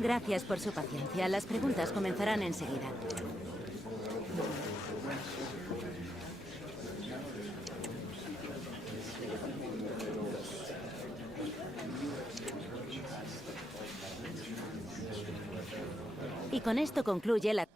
Gracias por su paciencia. Las preguntas comenzarán enseguida. Y con esto concluye la...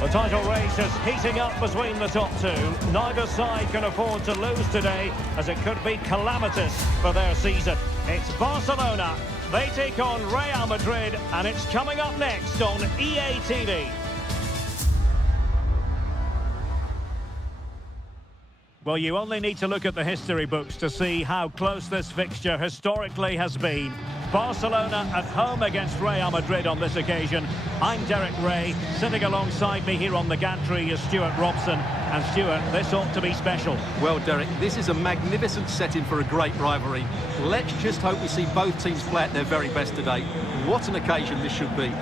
The title race is heating up between the top two. Neither side can afford to lose today, as it could be calamitous for their season. It's Barcelona. They take on Real Madrid, and it's coming up next on EA TV. Well, you only need to look at the history books to see how close this fixture historically has been. Barcelona at home against Real Madrid on this occasion. I'm Derek Ray. Sitting alongside me here on the gantry is Stuart Robson. And Stuart, this ought to be special. Well, Derek, this is a magnificent setting for a great rivalry. Let's just hope we see both teams play at their very best today. What an occasion this should be.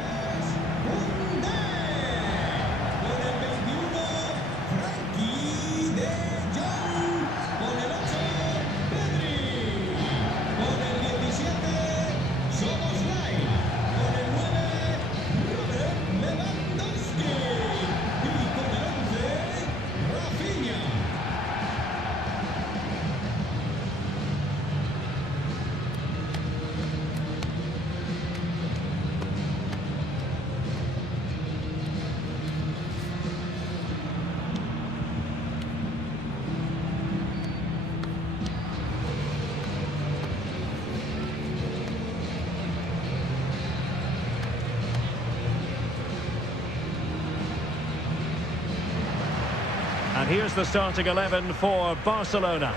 And here's the starting 11 for Barcelona.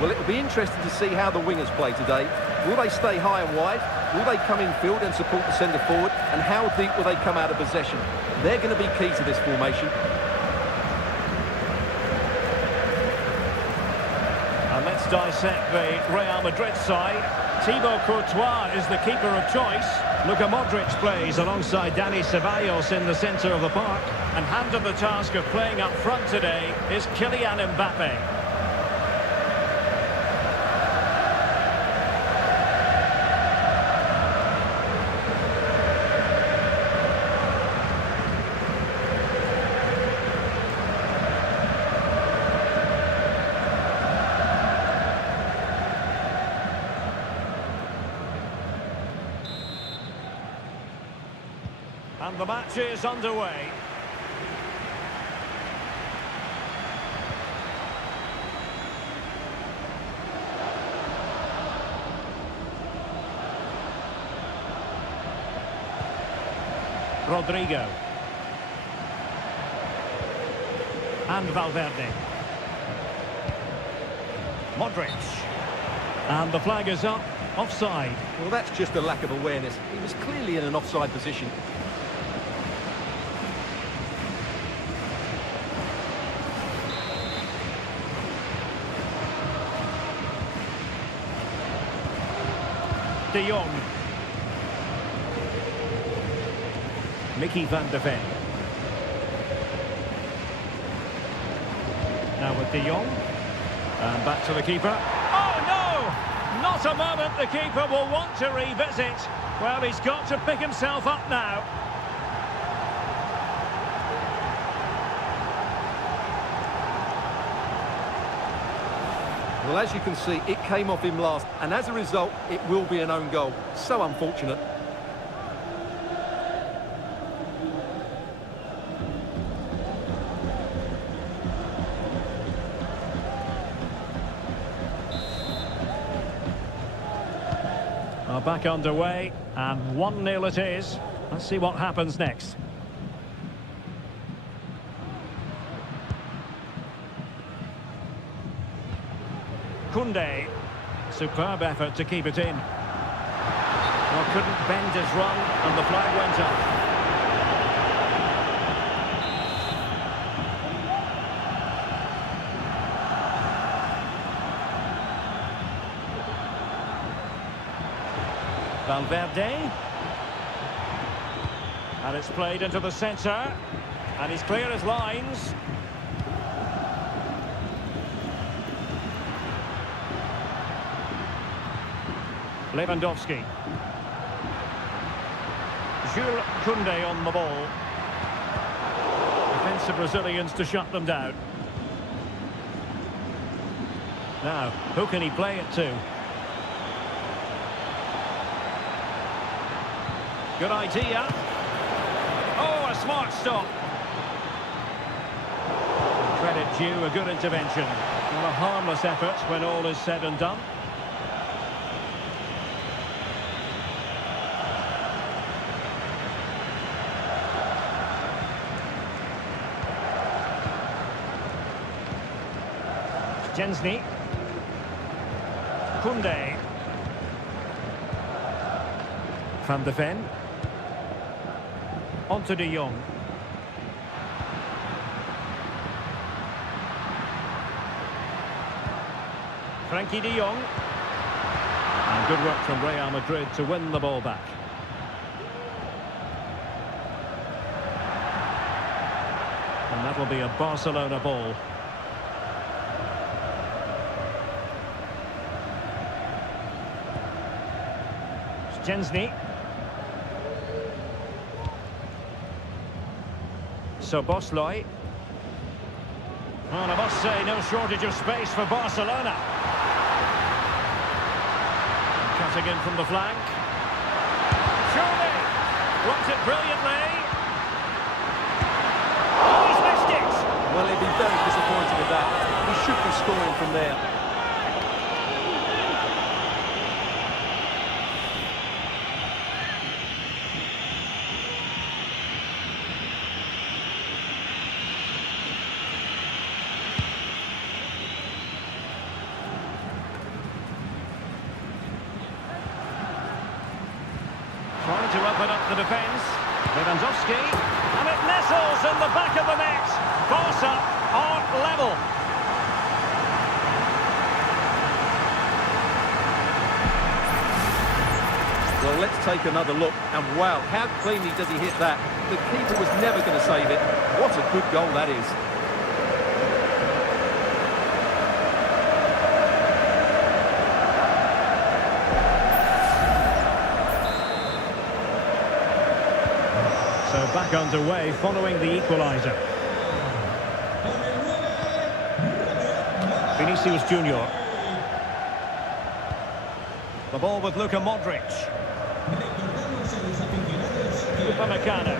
Well, it'll be interesting to see how the wingers play today. Will they stay high and wide? Will they come in field and support the centre forward? And how deep will they come out of possession? They're going to be key to this formation. And let's dissect the Real Madrid side. Thibaut Courtois is the keeper of choice. Luka Modric plays alongside Dani Ceballos in the centre of the park. And handed the task of playing up front today is Kylian Mbappe. And the match is underway. Rodrigo. And Valverde. Modric. And the flag is up. Offside. Well, that's just a lack of awareness. He was clearly in an offside position. De Jong. Mickey van de Ven. Now with De Jong. And back to the keeper. Oh, no! Not a moment the keeper will want to revisit. Well, he's got to pick himself up now. Well, as you can see, it came off him last, and as a result, it will be an own goal. So unfortunate. Are back underway, and 1-0 it is. Let's see what happens next. Koundé. Superb effort to keep it in. Well, couldn't bend his run, and the flag went up. Valverde. And it's played into the centre. And he's clear as lines. Lewandowski. Jules Koundé on the ball. Defensive Brazilians to shut them down. Now, who can he play it to? Good idea. Oh, a smart stop. Credit due, a good intervention. Well, a harmless effort when all is said and done. Jensny. Koundé. Van de Ven. On to De Jong. Frankie De Jong. And good work from Real Madrid to win the ball back. And that'll be a Barcelona ball. Jensny. Szoboszlai. And I must say, no shortage of space for Barcelona. And cutting in from the flank. Surely! Blocked it brilliantly. Oh, he's missed it! Well, he'd be very disappointed with that. He should be scoring from there. open up the defence. Lewandowski, and it nestles in the back of the net. Barca are level. Well, let's take another look. And wow, how cleanly does he hit that? The keeper was never going to save it. What a good goal that is. So back underway following the equaliser. Vinicius Junior. The ball with Luka Modric. Upamecano.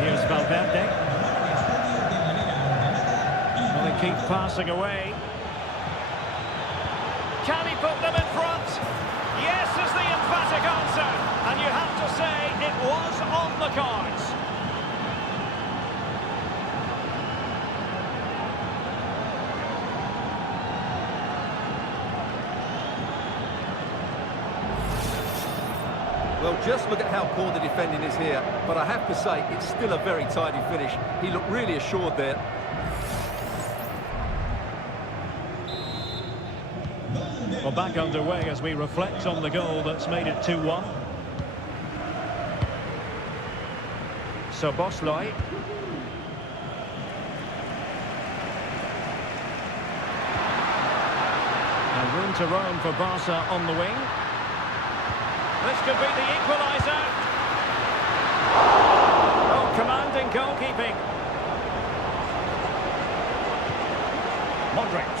Here's Valverde. Well, they keep passing away. Can he put them in front? Yes is the emphatic answer. And you have to say it was on the cards. Well, just look at how poor the defending is here. But I have to say, it's still a very tidy finish. He looked really assured there. Well, back underway as we reflect on the goal that's made it 2-1. So Bosley. And room to roam for Barca on the wing. This could be the equaliser. Oh, commanding goalkeeping. Modric.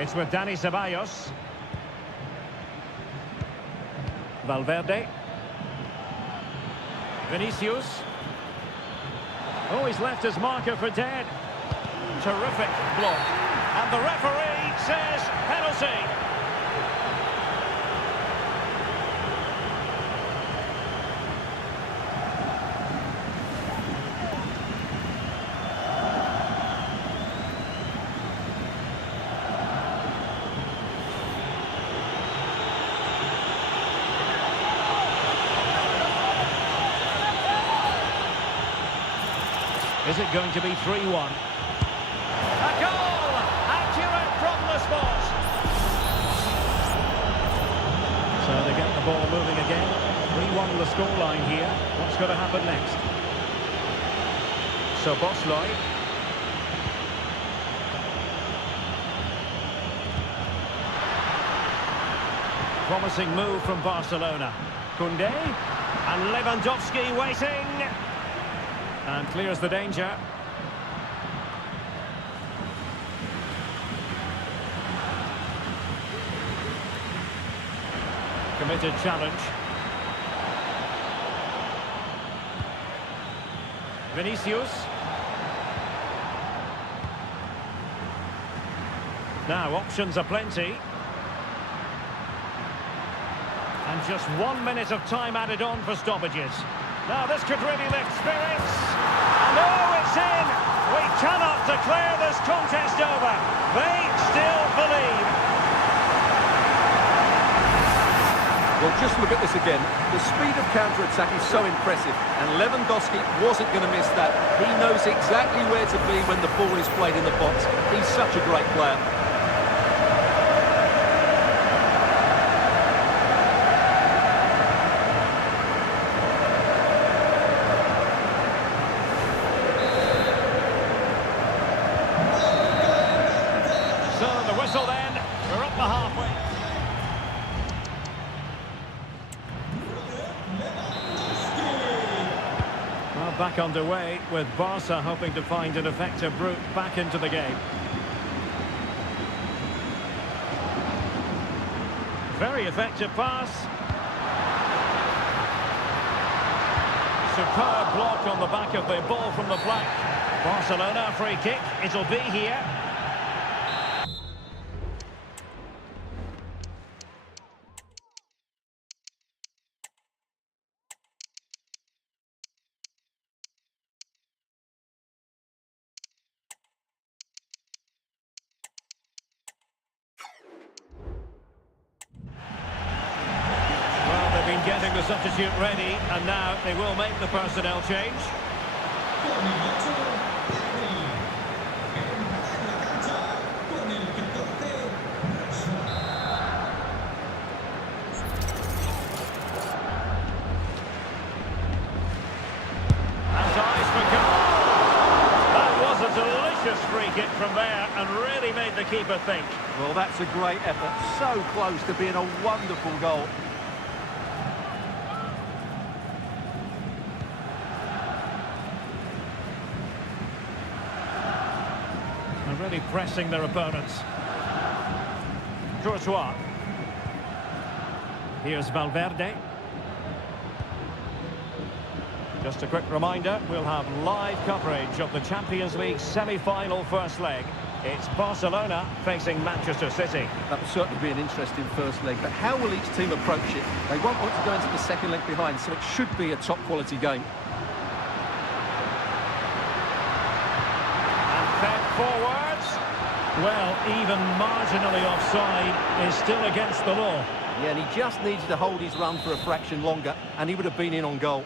It's with Dani Ceballos. Valverde. Vinicius. Oh, he's left his marker for dead. Terrific block. And the referee says penalty. Is it going to be 3-1? A goal! Accurate from the spot. So they get the ball moving again. 3-1 the scoreline here. What's going to happen next? So Bosley. Promising move from Barcelona. Koundé. And Lewandowski waiting. And clears the danger. Committed challenge. Vinicius. Now options are plenty. And just 1 minute of time added on for stoppages. Now this could really lift spirits. And oh, it's in! We cannot declare this contest over. They still believe. Well, just look at this again. The speed of counter-attack is so impressive. And Lewandowski wasn't going to miss that. He knows exactly where to be when the ball is played in the box. He's such a great player. Whistle then, we're up the halfway. Well, back underway with Barca hoping to find an effective route back into the game. Very effective pass. Superb block on the back of the ball from the flank. Barcelona free kick, it'll be here. the substitute ready, and now they will make the personnel change. Has eyes for goal. That was a delicious free kick from there and really made the keeper think. Well, that's a great effort. So close to being a wonderful goal. And really pressing their opponents. Courtois. Here's Valverde. Just a quick reminder, we'll have live coverage of the Champions League semi-final first leg. It's Barcelona facing Manchester City. That will certainly be an interesting first leg, but how will each team approach it? They won't want to go into the second leg behind, so it should be a top-quality game. And fed forwards. Well, even marginally offside is still against the law. Yeah, and he just needed to hold his run for a fraction longer, and he would have been in on goal.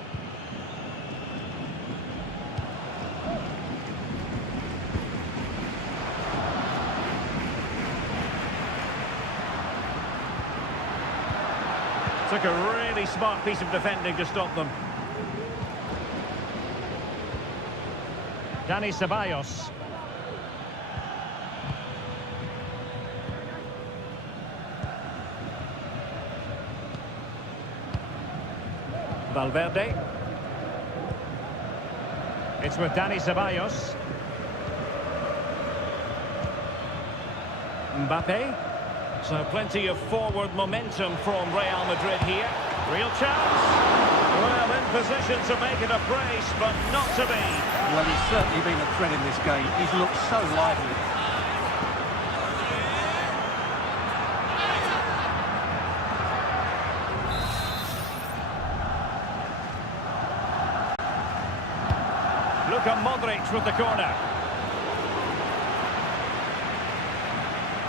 Took a really smart piece of defending to stop them. Dani Ceballos. Valverde. It's with Dani Ceballos. Mbappe. So plenty of forward momentum from Real Madrid here. Real chance. Well, in position to make it a brace, but not to be. Well, he's certainly been a threat in this game. He's looked so lively. Luka Modric with the corner.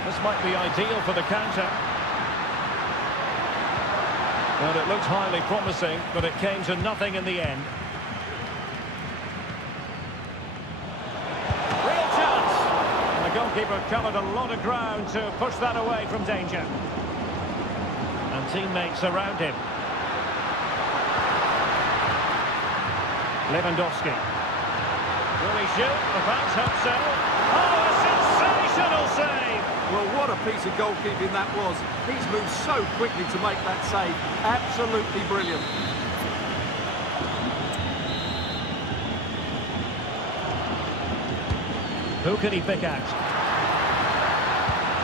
This might be ideal for the counter. Well, it looked highly promising, but it came to nothing in the end. Real chance! And the goalkeeper covered a lot of ground to push that away from danger. And teammates around him. Lewandowski. Will he shoot? The fans hope so. Oh, a sensational save! Well, what a piece of goalkeeping that was. He's moved so quickly to make that save. Absolutely brilliant. Who can he pick out?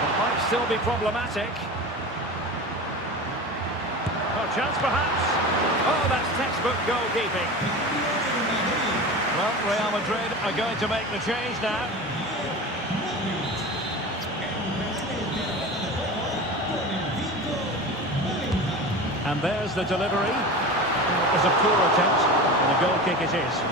It might still be problematic. A chance perhaps. Oh, that's textbook goalkeeping. Well, Real Madrid are going to make the change now. And there's the delivery. It was a poor attempt, and a goal kick it is.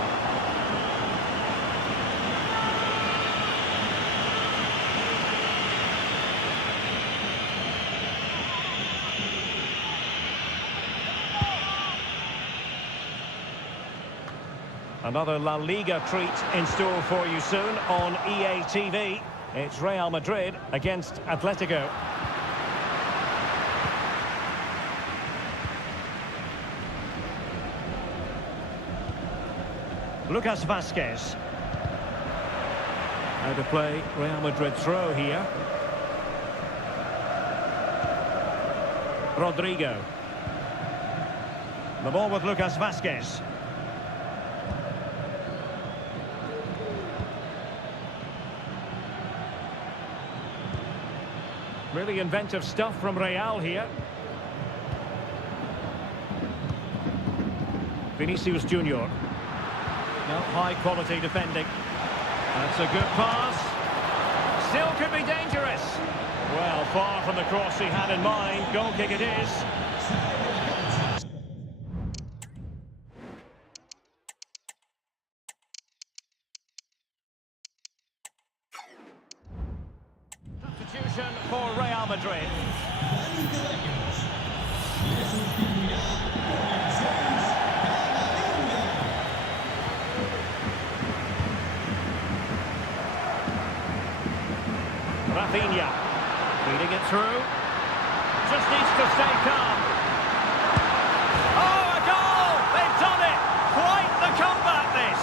Another La Liga treat in store for you soon on EA TV. It's Real Madrid against Atletico. Lucas Vazquez. How to play Real Madrid throw here. Rodrigo. The ball with Lucas Vazquez. Really inventive stuff from Real here. Vinicius Junior. No, high-quality defending. That's a good pass. Still could be dangerous. Well, far from the cross he had in mind. Goal kick it is. Substitution for Real Madrid. Rafinha. Feeding it through. Just needs to stay calm. Oh, a goal! They've done it! Quite the comeback, this!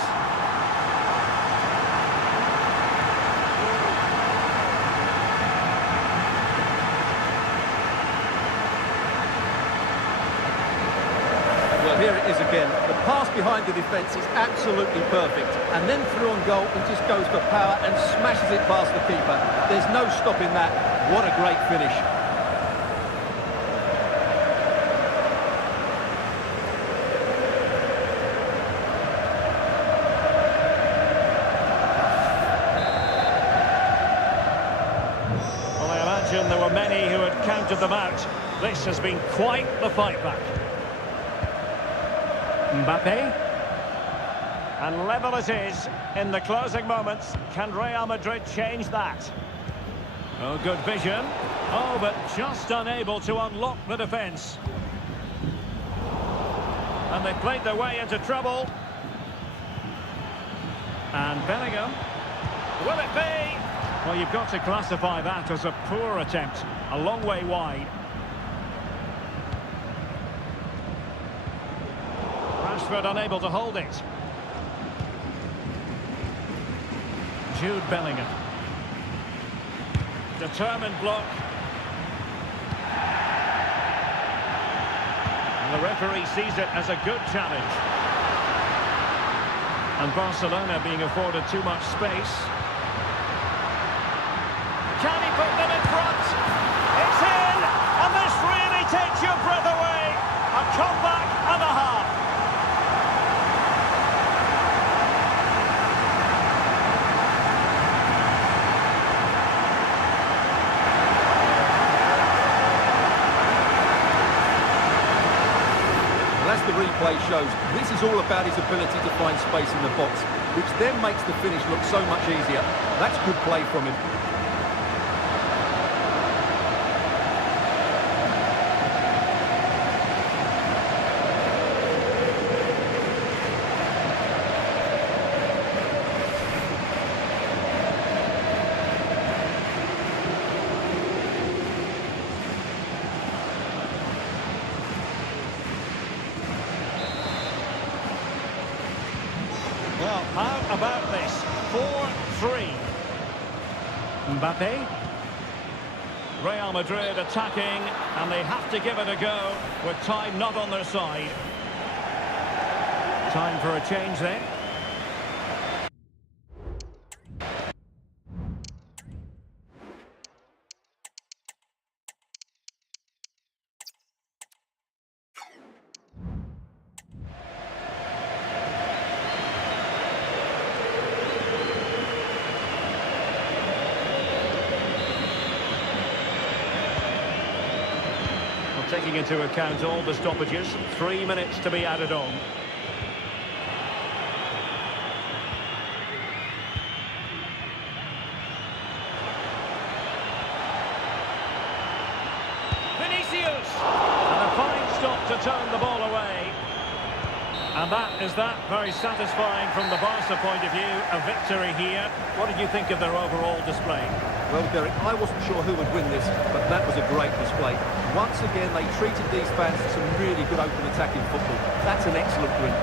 Well, here it is again. The pass behind the defence is absolutely perfect. And then through on goal, he just goes for power and smashes it past the keeper. There's no stopping that. What a great finish. Well, I imagine there were many who had counted them out. This has been quite the fight back. Mbappe. And level it is in the closing moments. Can Real Madrid change that? Oh, good vision. Oh, but just unable to unlock the defence. And they played their way into trouble. And Bellingham. Will it be? Well, you've got to classify that as a poor attempt. A long way wide. Rashford unable to hold it. Jude Bellingham. Determined block. And the referee sees it as a good challenge. And Barcelona being afforded too much space. Can he put them in front? It's in! And this really takes your breath away. A comeback and a half. As the replay shows, this is all about his ability to find space in the box, which then makes the finish look so much easier. That's good play from him. Well, how about this? 4-3. Mbappe. Real Madrid attacking, and they have to give it a go with time not on their side. Time for a change then. Taking into account all the stoppages, 3 minutes to be added on. Vinicius! And a fine stop to turn the ball away. And that is that. Very satisfying from the Barca point of view. A victory here. What did you think of their overall display? Well, Derek, I wasn't sure who would win this, but that was a great display. Once again, they treated these fans to some really good open attacking football. That's an excellent win.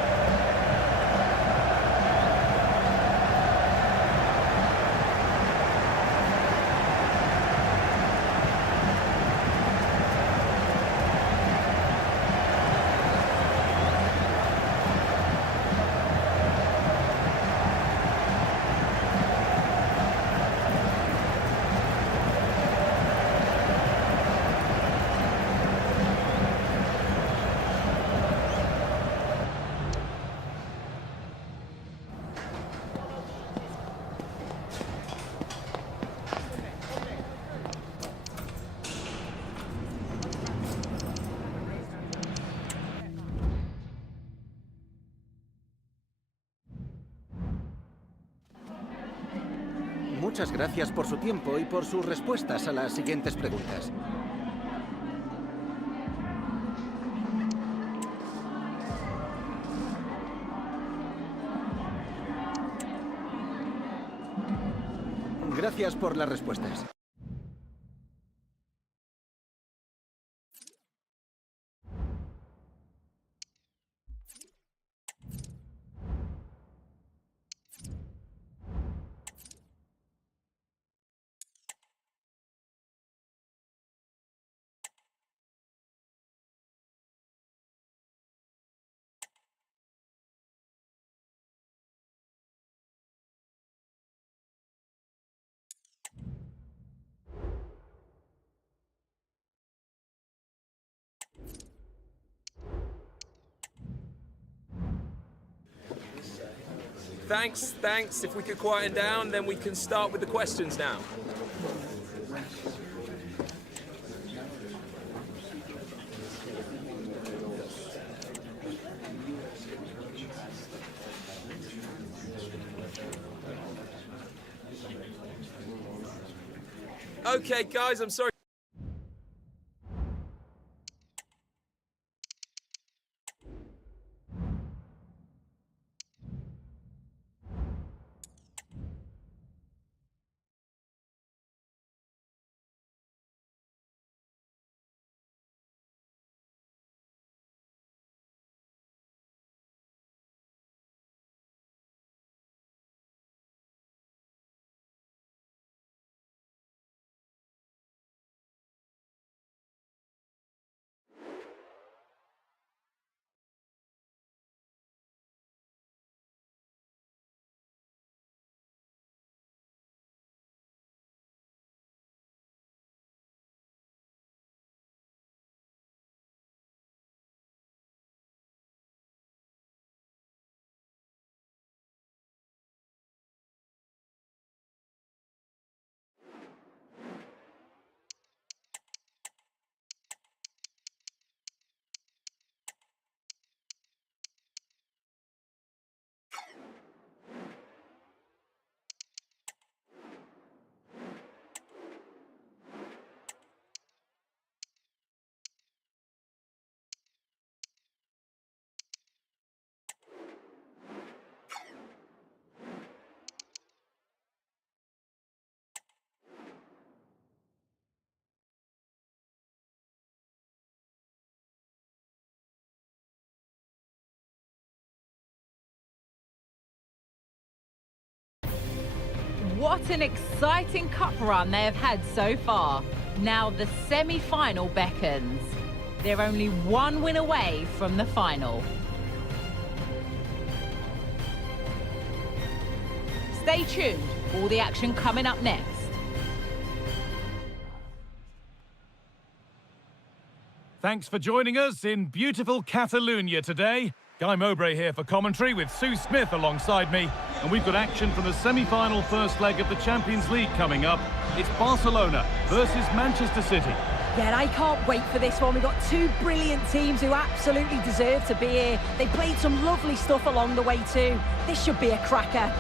Muchas gracias por su tiempo y por sus respuestas a las siguientes preguntas. Gracias por las respuestas. Thanks. If we could quieten down, then we can start with the questions now. Okay, guys, I'm sorry. What an exciting cup run they have had so far. Now the semi-final beckons. They're only one win away from the final. Stay tuned, all the action coming up next. Thanks for joining us in beautiful Catalonia today. Guy Mowbray here for commentary with Sue Smith alongside me. And we've got action from the semi-final first leg of the Champions League coming up. It's Barcelona versus Manchester City. Yeah, I can't wait for this one. We've got two brilliant teams who absolutely deserve to be here. They played some lovely stuff along the way too. This should be a cracker.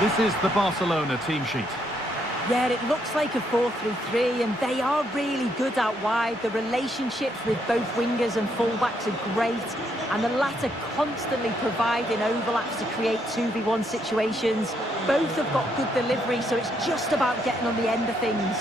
This is the Barcelona team sheet. Yeah, it looks like a 4-3-3, and they are really good out wide. The relationships with both wingers and fullbacks are great, and the latter constantly providing overlaps to create 2v1 situations. Both have got good delivery, so it's just about getting on the end of things.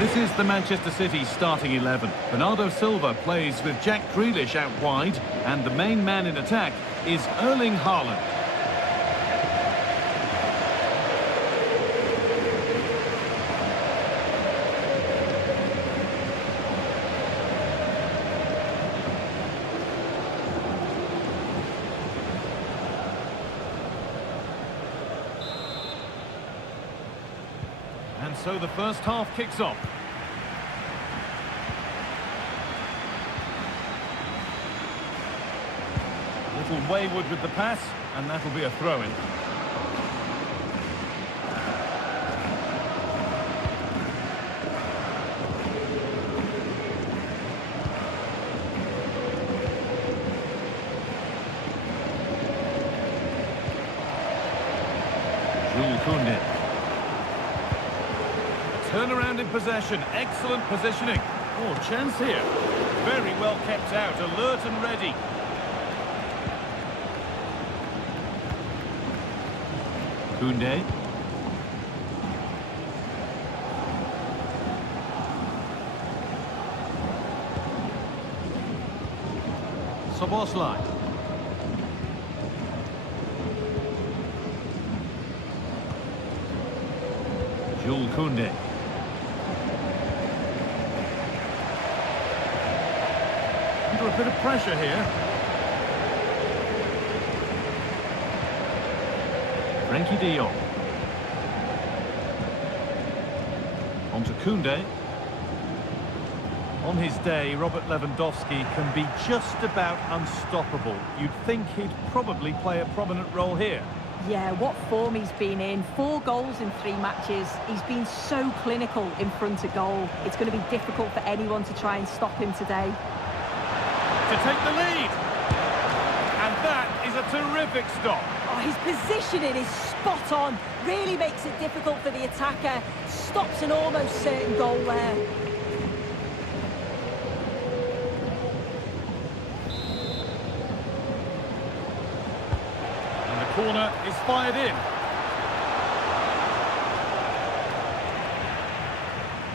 This is the Manchester City starting 11. Bernardo Silva plays with Jack Grealish out wide, and the main man in attack is Erling Haaland. And so the first half kicks off. little wayward with the pass, and that'll be a throw-in. Turnaround in possession, excellent positioning. Oh, chance here. Very well kept out, alert and ready. Koundé. Szoboszlai. Jules Koundé. Under a bit of pressure here. Frankie de Jong. On to Koundé. On his day, Robert Lewandowski can be just about unstoppable. You'd think he'd probably play a prominent role here. Yeah, what form he's been in. 4 goals in 3 matches. He's been so clinical in front of goal. It's going to be difficult for anyone to try and stop him today. To take the lead. And that is a terrific stop. Oh, his positioning is spot on. Really makes it difficult for the attacker. Stops an almost certain goal there. And the corner is fired in.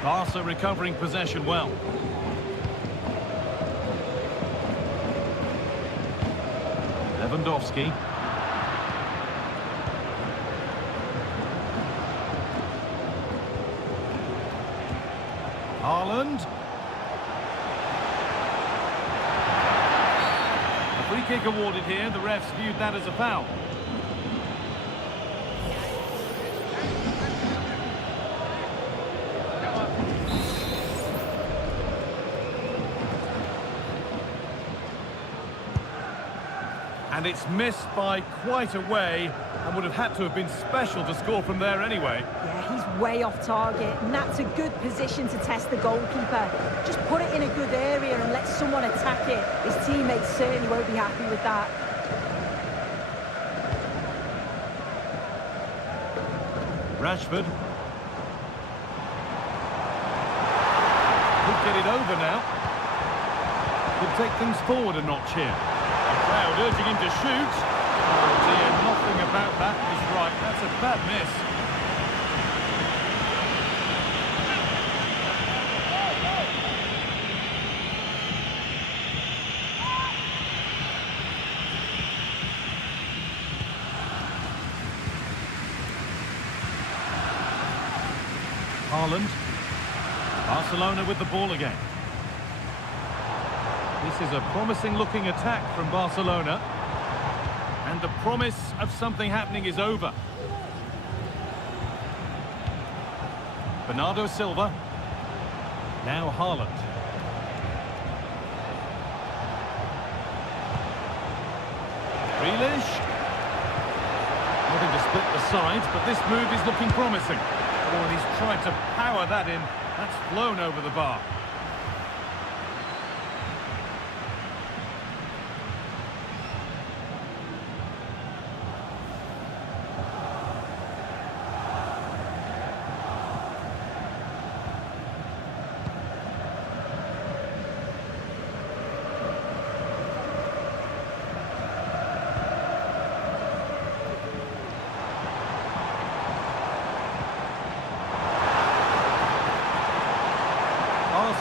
Barca recovering possession well. Lewandowski. Haaland. A free kick awarded here. The refs viewed that as a foul. And it's missed by quite a way, and would have had to have been special to score from there anyway. Yeah, he's way off target, and that's a good position to test the goalkeeper. Just put it in a good area and let someone attack it. His teammates certainly won't be happy with that. Rashford. Could get it over now. Could take things forward a notch here. Crowd urging him to shoot. Oh dear, nothing about that is right. That's a bad miss. Haaland. Barcelona with the ball again. This is a promising-looking attack from Barcelona. And the promise of something happening is over. Bernardo Silva. Now Haaland. Grealish. Nothing to split the sides, but this move is looking promising. Oh, and he's tried to power that in. That's flown over the bar.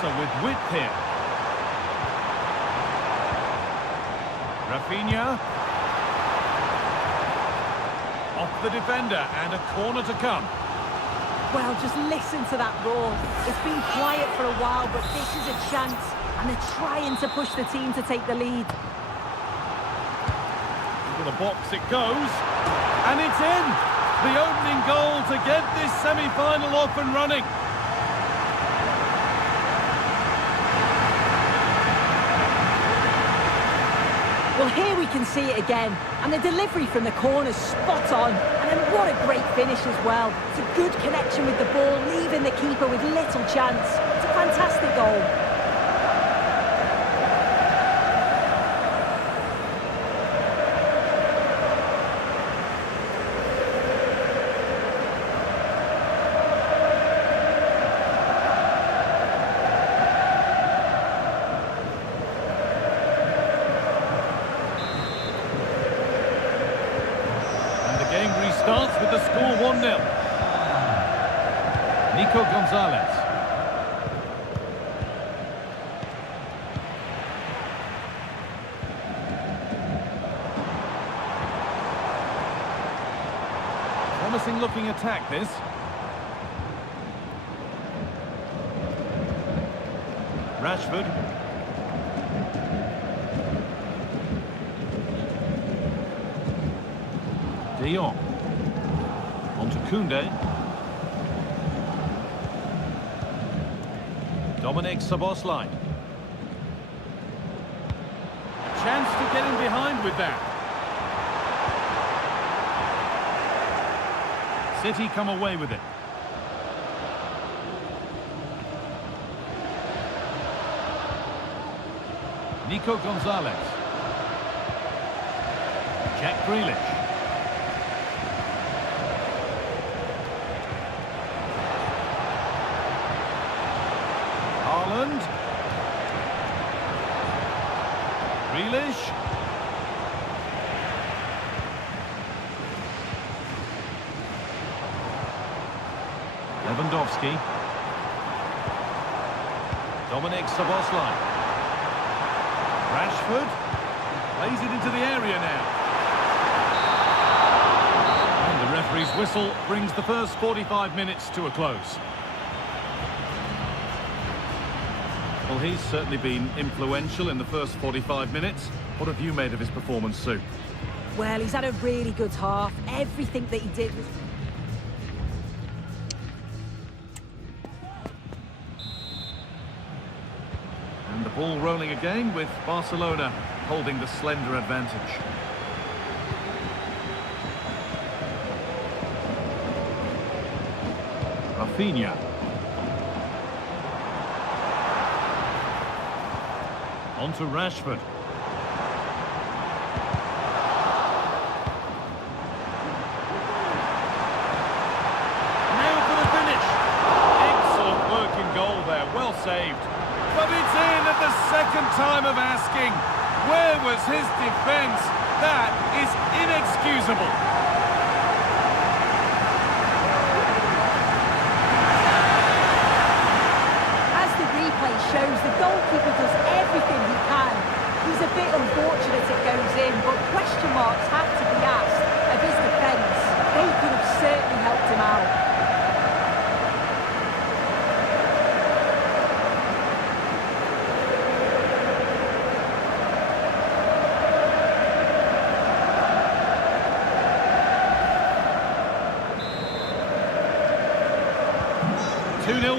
With width here. Rafinha. Off the defender and a corner to come. Well, just listen to that roar. It's been quiet for a while, but this is a chance, and they're trying to push the team to take the lead. Into the box it goes, and it's in! The opening goal to get this semi-final off and running. Well, here we can see it again, and the delivery from the corner's spot on, and then what a great finish as well. It's a good connection with the ball, leaving the keeper with little chance. It's a fantastic goal. Game restarts with the score 1-0. Nico Gonzalez. Promising looking attack this. Rashford. De Jong. On to Koundé. Dominic Szoboszlai. Chance to get in behind with that. City come away with it. Nico Gonzalez. Jack Grealish. Grealish. Lewandowski. Dominic Szoboszlai. Rashford plays it into the area now. And the referee's whistle brings the first 45 minutes to a close. Well, he's certainly been influential in the first 45 minutes. What have you made of his performance, Sue? Well, he's had a really good half. Everything that he did was... And the ball rolling again with Barcelona holding the slender advantage. Rafinha. On to Rashford. Now for the finish. Excellent work in goal there, well saved. But it's in at the second time of asking. Where was his defence? That is inexcusable. Shows the goalkeeper does everything he can. He's a bit unfortunate it goes in, but question marks have to be asked of his defence. They could have certainly helped him out.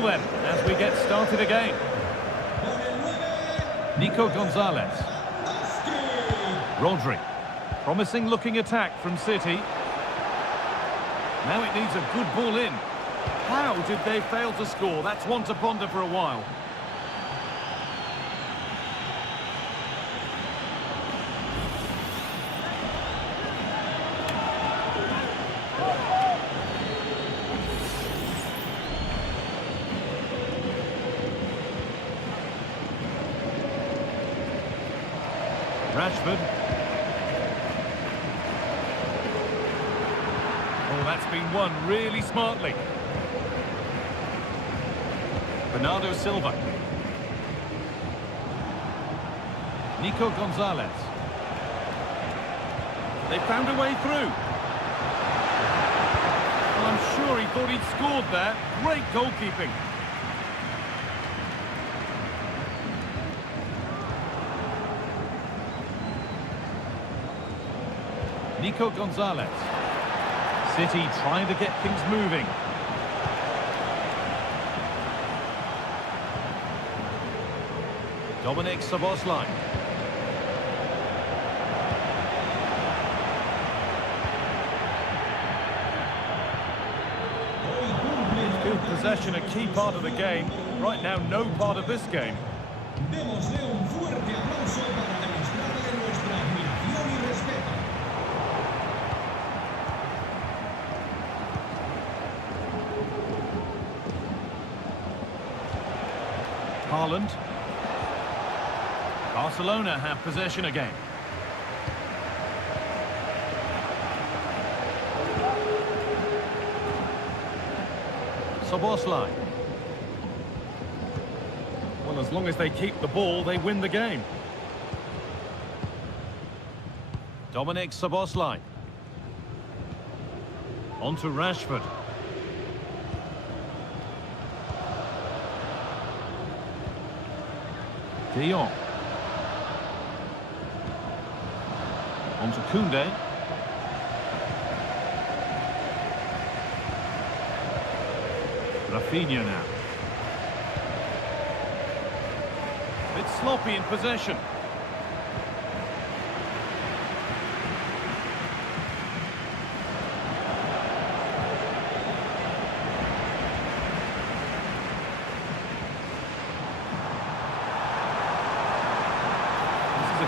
Then, as we get started again. Nico Gonzalez. Rodri. Promising looking attack from City. Now it needs a good ball in. How did they fail to score? That's one to ponder for a while. Rashford. Oh, that's been won really smartly. Bernardo Silva. Nico Gonzalez. They found a way through. Well, I'm sure he thought he'd scored there. Great goalkeeping. Nico Gonzalez. City trying to get things moving. Dominic Szoboszlai. possession a key part of the game. Right now, no part of this game. Démosle un fuerte aplauso para demostrarle nuestra admiración y respeto. Haaland. Barcelona have possession again. Szoboszlai. Well, as long as they keep the ball, they win the game. Dominic Szoboszlai. On to Rashford. De Jong. On to Koundé. Rafinha now. A bit sloppy in possession.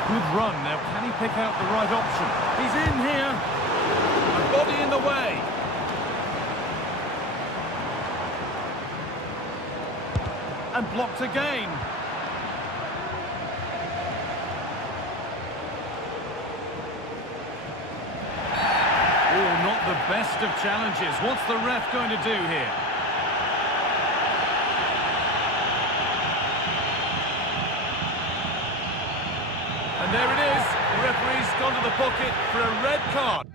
Good run. Now, can he pick out the right option? He's in here. A body in the way. And blocked again. Oh, not the best of challenges. What's the ref going to do here? And there it is. The referee's gone to the bucket for a red card.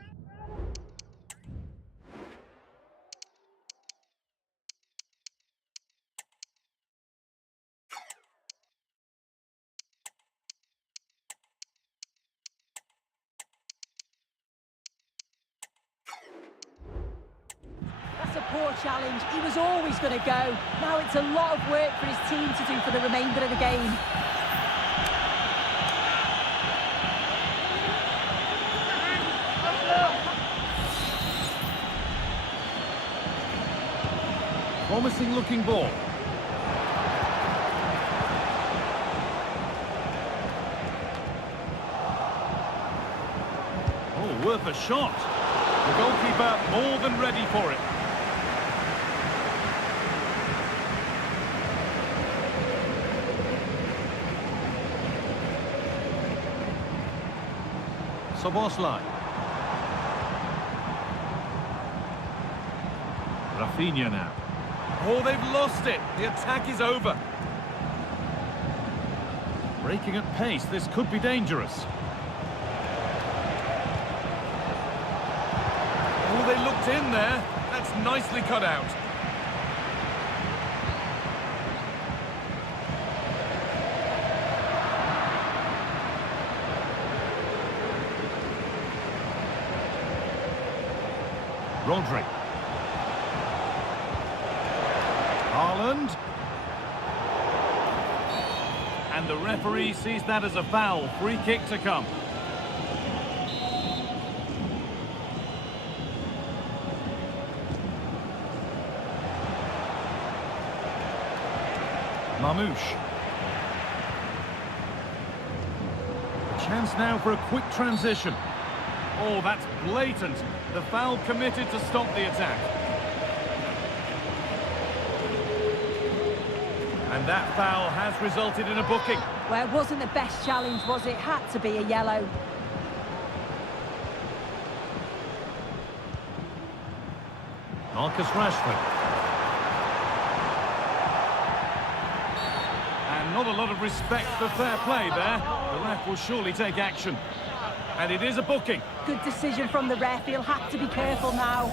That's a poor challenge. He was always going to go. Now it's a lot of work for his team to do for the remainder of the game. Promising looking ball. Oh, worth a shot. The goalkeeper more than ready for it. Szoboszlai. Rafinha now. Oh, they've lost it. The attack is over. Breaking at pace, this could be dangerous. Oh, they looked in there. That's nicely cut out. Rodri. Haaland. And the referee sees that as a foul. Free kick to come. Mamouche. A chance now for a quick transition. Oh, that's blatant. The foul committed to stop the attack. And that foul has resulted in a booking. Well, it wasn't the best challenge, was it? Had to be a yellow. Marcus Rashford. And not a lot of respect for fair play there. The ref will surely take action. And it is a booking. Good decision from the ref. He'll have to be careful now.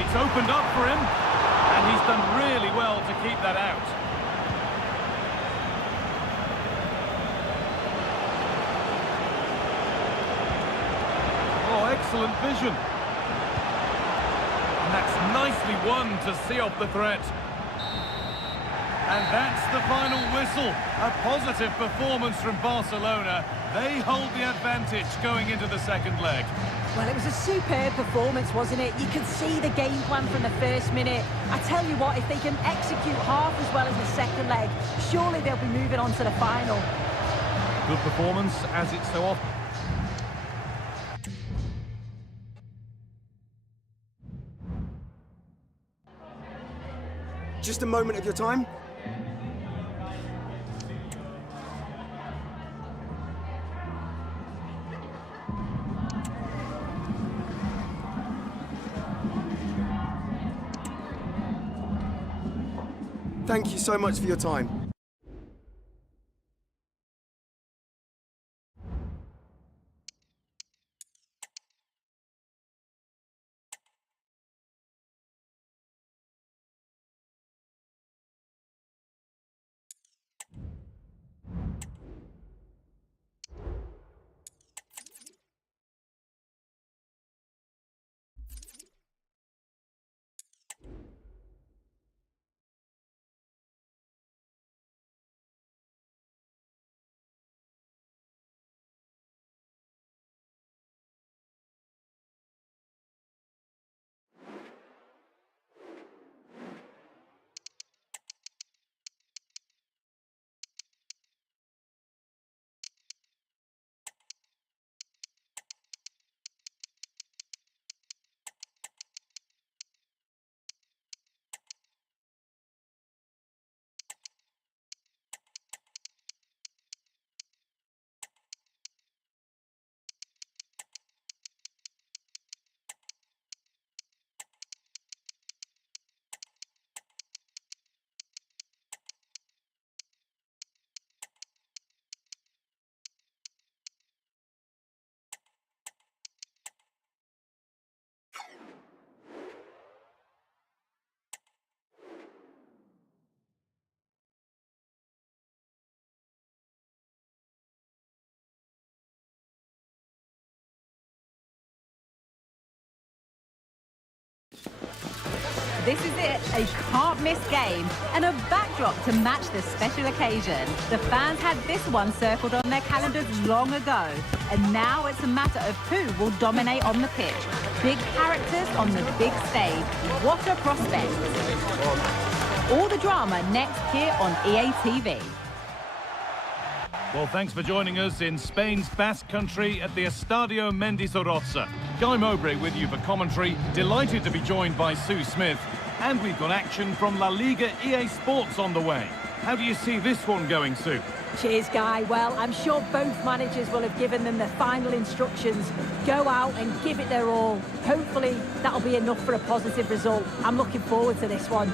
It's opened up for him, and He's done really well to keep that out. Oh, excellent vision. And that's nicely won to see off the threat. And that's the final whistle. A positive performance from Barcelona. They hold the advantage going into the second leg. Well, it was a superb performance, wasn't it? You could see the game plan from the first minute. I tell you what, if they can execute half as well as the second leg, surely they'll be moving on to the final. Good performance, as it's so often. Just a moment of your time. Thank you so much for your time. This is it, a can't-miss game and a backdrop to match the special occasion. The fans had this one circled on their calendars long ago, and now it's a matter of who will dominate on the pitch. Big characters on the big stage. What a prospect. All the drama next here on EA TV. Well, thanks for joining us in Spain's Basque Country at the Estadio Mendizorroza. Guy Mowbray with you for commentary. Delighted to be joined by Sue Smith. And we've got action from La Liga EA Sports on the way. How do you see this one going, Sue? Cheers, Guy. Well, I'm sure both managers will have given them the final instructions. Go out and give it their all. Hopefully, that'll be enough for a positive result. I'm looking forward to this one.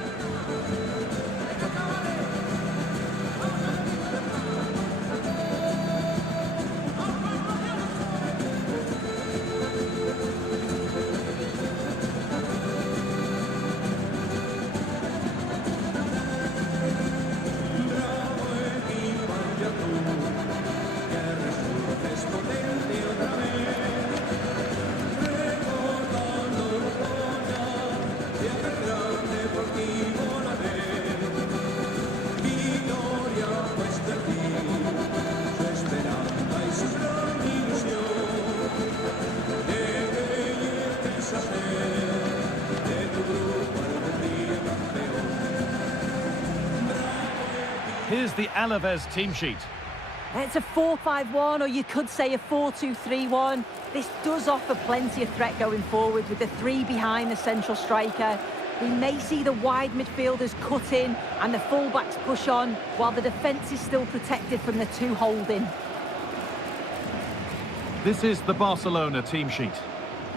Here's the Alaves team sheet. It's a 4-5-1, or you could say a 4-2-3-1. This does offer plenty of threat going forward with the three behind the central striker. We may see the wide midfielders cut in and the fullbacks push on, while the defence is still protected from the two holding. This is the Barcelona team sheet.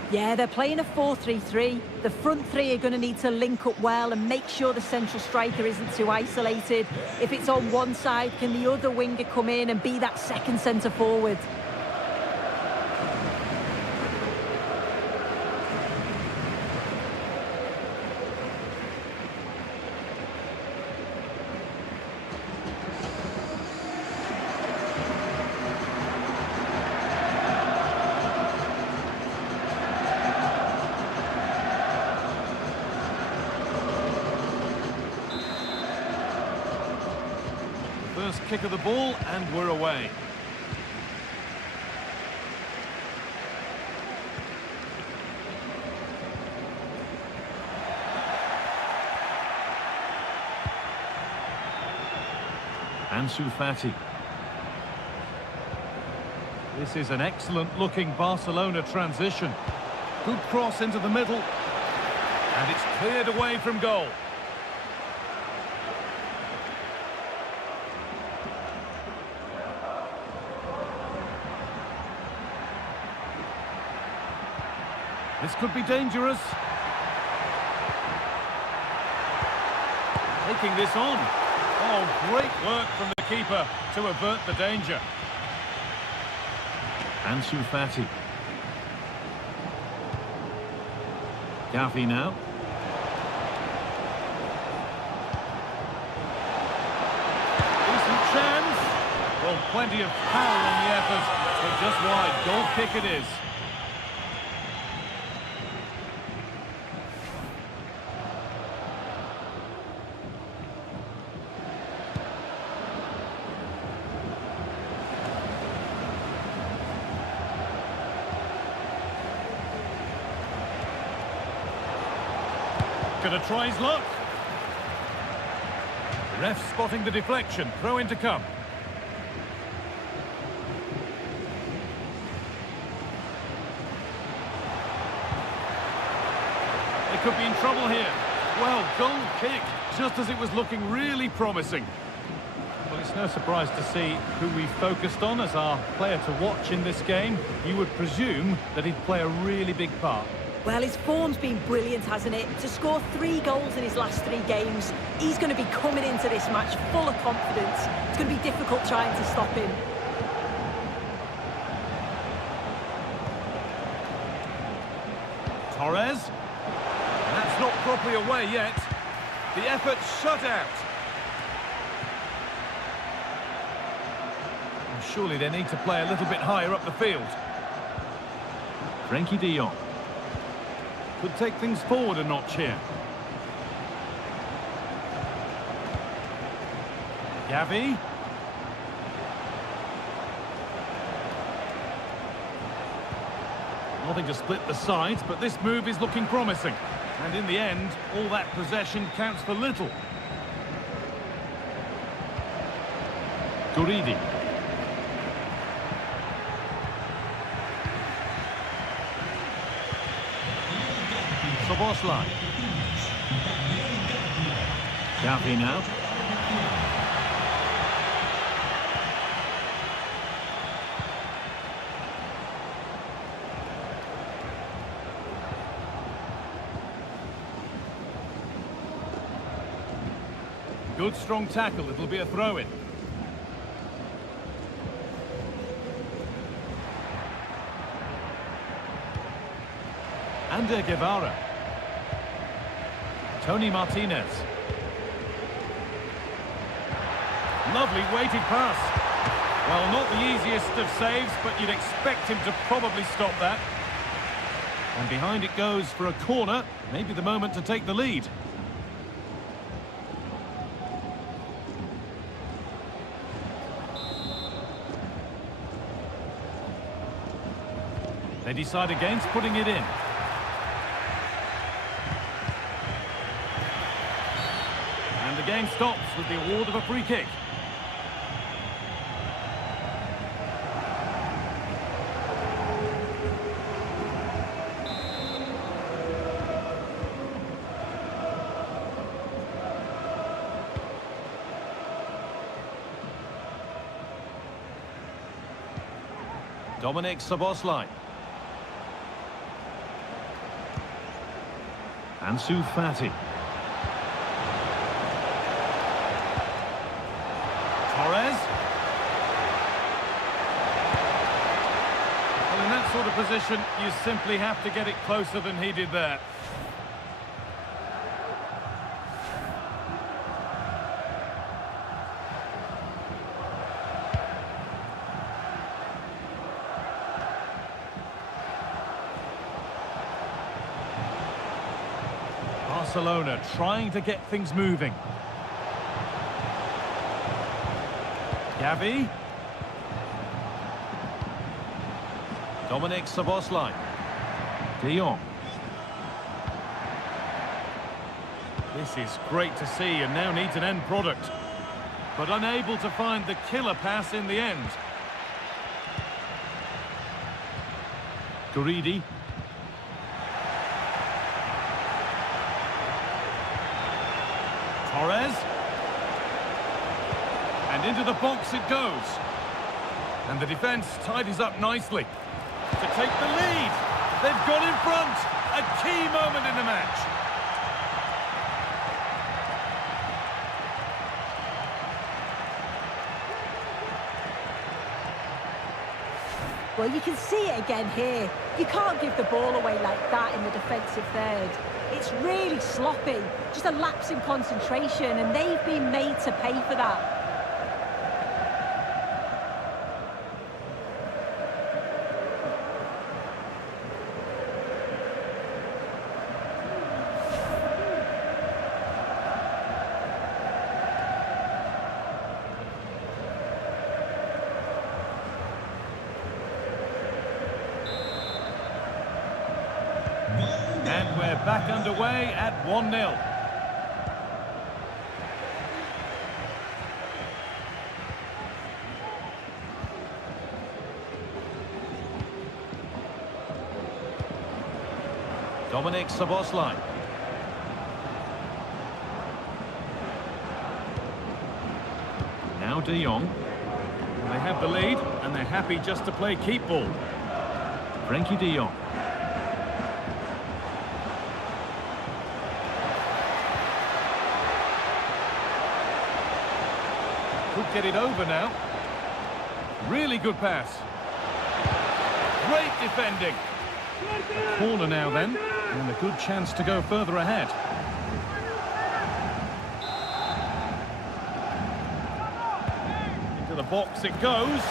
Yeah, they're playing a 4-3-3. The front three are going to need to link up well and make sure the central striker isn't too isolated. If it's on one side, can the other winger come in and be that second centre forward? first kick of the ball, and we're away. Ansu Fati. This is an excellent-looking Barcelona transition. Good cross into the middle. And it's cleared away from goal. This could be dangerous. Taking this on. Oh, great work from the keeper to avert the danger. Ansu Fati. Gavi now. Decent chance. Well, plenty of power on the effort, but just wide. Goal kick it is. Gonna try his luck. Ref spotting the deflection. Throw in to come. They could be in trouble here. Well, goal kick, just as it was looking really promising. Well, it's no surprise to see who we focused on as our player to watch in this game. You would presume that he'd play a really big part. Well, his form's been brilliant, hasn't it? To score 3 goals in his last 3 games, he's going to be coming into this match full of confidence. It's going to be difficult trying to stop him. Torres. That's not properly away yet. The effort shut out. And surely they need to play a little bit higher up the field. Frenkie de Jong. Could take things forward a notch here. Gavi. Nothing to split the sides, but this move is looking promising. And in the end, all that possession counts for little. Guridi. Szoboszlai. Gavi now. Good strong tackle, it'll be a throw-in. Ander Guevara. Tony Martinez. Lovely weighted pass. Well, not the easiest of saves, but you'd expect him to probably stop that. And behind it goes for a corner. Maybe the moment to take the lead. They decide against putting it in. And the game stops with the award of a free kick. Dominik Szoboszlai. Ansu Fati. Torres. Well, in that sort of position, you simply have to get it closer than he did there. Barcelona trying to get things moving. Xavi. Dominic Szoboszlai. De Jong. This is great to see and now needs an end product. But unable to find the killer pass in the end. Guridi. Torres. And into the box it goes. And the defence tidies up nicely. To take the lead. They've got in front. A key moment in the match. Well, you can see it again here. You can't give the ball away like that in the defensive third. It's really sloppy, just a lapse in concentration, and they've been made to pay for that. And we're back underway at 1-0. Dominic Szoboszlai. Now De Jong. They have the lead, and they're happy just to play keep ball. Frenkie De Jong. Could get it over now. Really good pass. Great defending. A corner now then, and a good chance to go further ahead. Into the box it goes.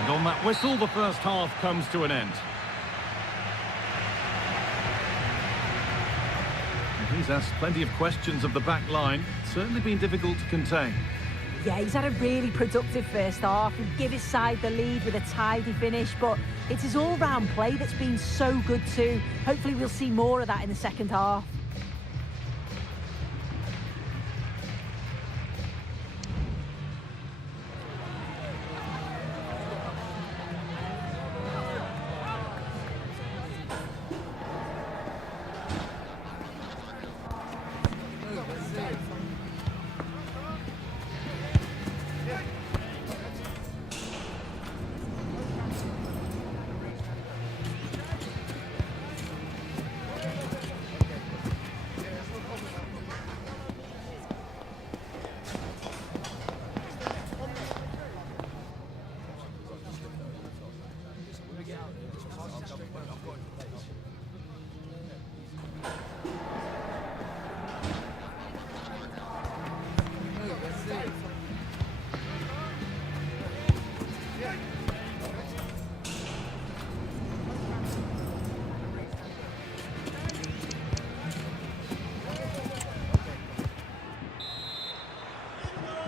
And on that whistle, the first half comes to an end. He's asked plenty of questions of the back line. It's certainly been difficult to contain. Yeah, he's had a really productive first half and give his side the lead with a tidy finish, but it's his all-round play that's been so good too. Hopefully we'll see more of that in the second half.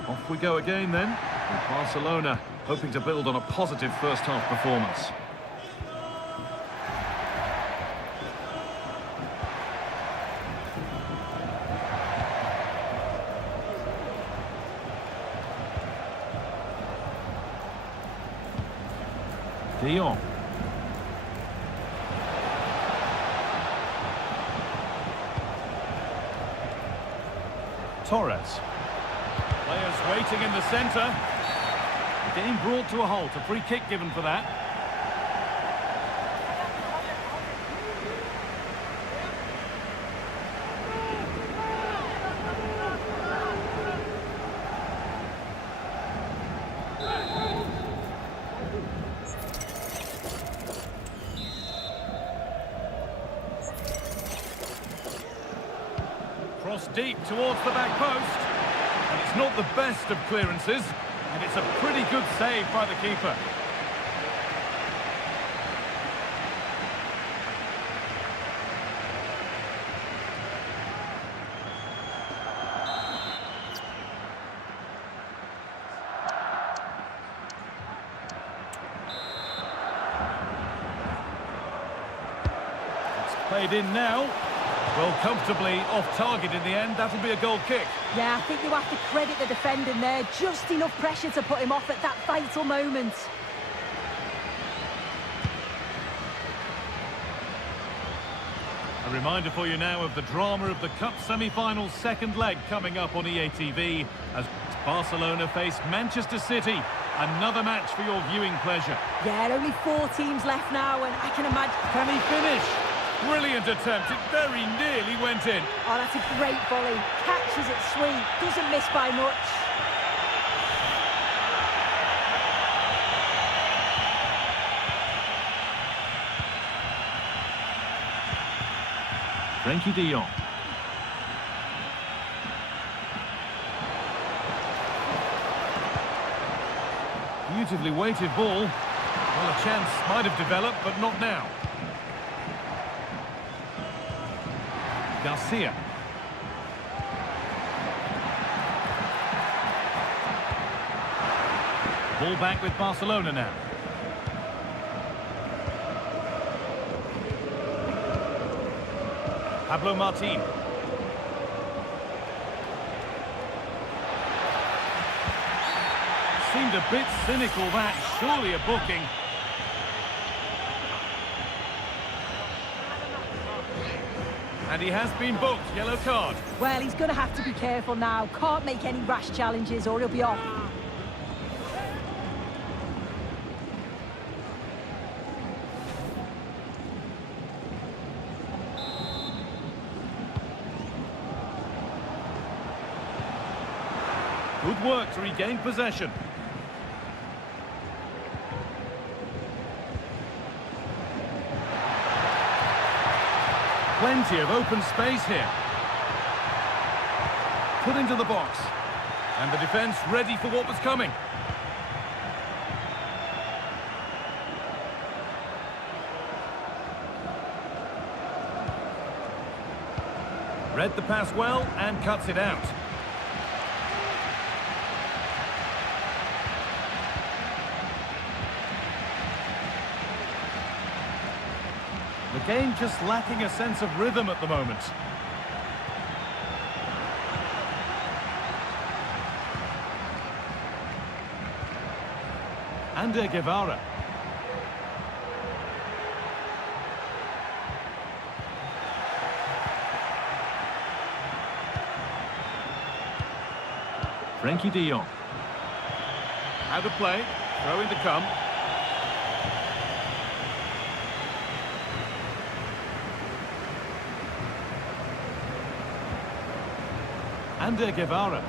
Off we go again then, with Barcelona hoping to build on a positive first half performance. De Jong. Torres. Players waiting in the centre. Getting brought to a halt. A free kick given for that. Cross deep towards the back post. And it's not the best of clearances, and it's a pretty good save by the keeper. Played in now. Well, comfortably off target in the end. That'll be a goal kick. Yeah, I think you have to credit the defending there. Just enough pressure to put him off at that vital moment. A reminder for you now of the drama of the Cup semi-final second leg coming up on EA TV as Barcelona face Manchester City. Another match for your viewing pleasure. Yeah, only 4 teams left now, and I can imagine... Can he finish? Brilliant attempt. It very nearly went in. Oh, that's a great volley. Catches it sweet. Doesn't miss by much. Frankie de Jong. Beautifully weighted ball. Well, a chance might have developed, but not now. Garcia. Ball back with Barcelona now. Pablo Martin. Seemed a bit cynical, that. Surely a booking. And he has been booked. Yellow card. Well, he's going to have to be careful now. Can't make any rash challenges or he'll be off. Good work to regain possession. Plenty of open space here. Put into the box. And the defence ready for what was coming. Read the pass well and cuts it out. The game just lacking a sense of rhythm at the moment. Ander Guevara. Frankie de Jong. Out of play. Throw in to come. Ander Guevara.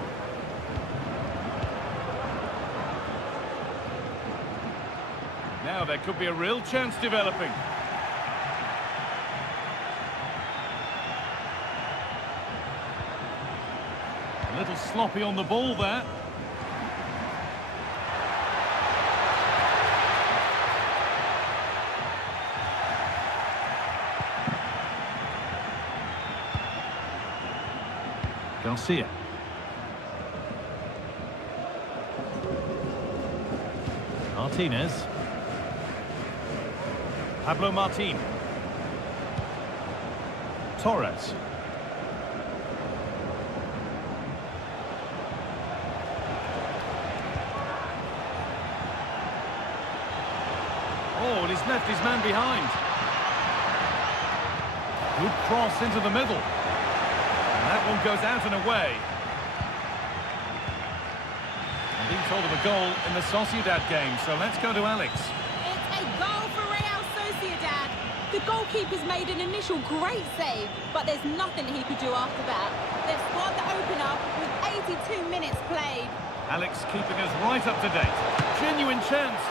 Now there could be a real chance developing. A little sloppy on the ball there. Garcia. Martinez. Pablo Martin. Torres. Oh, and he's left his man behind. Good cross into the middle. And that one goes out and away. I'm being told of a goal in the Sociedad game, so let's go to Alex. It's a goal for Real Sociedad. The goalkeeper's made an initial great save, but there's nothing he could do after that. They've scored the opener with 82 minutes played. Alex keeping us right up to date. Genuine chance.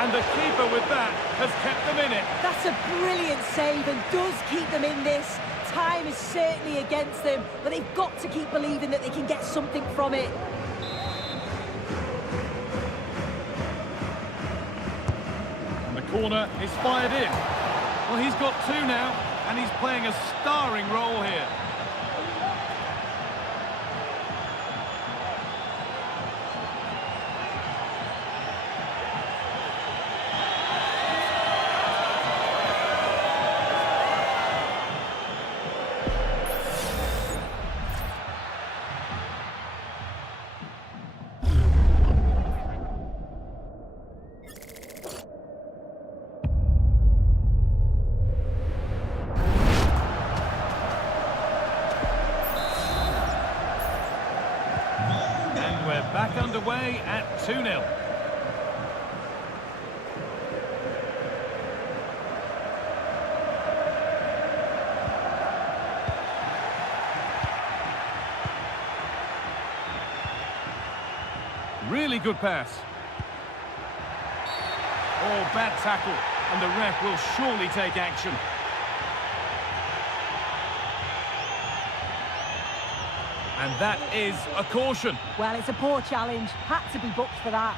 And the keeper with that has kept them in it. That's a brilliant save and does keep them in this. Time is certainly against them, but they've got to keep believing that they can get something from it. And the corner is fired in. Well, he's got two now, and he's playing a starring role here. back underway at 2-0. Really good pass. Oh, bad tackle, and the ref will surely take action. And that is a caution. Well, it's a poor challenge. Had to be booked for that.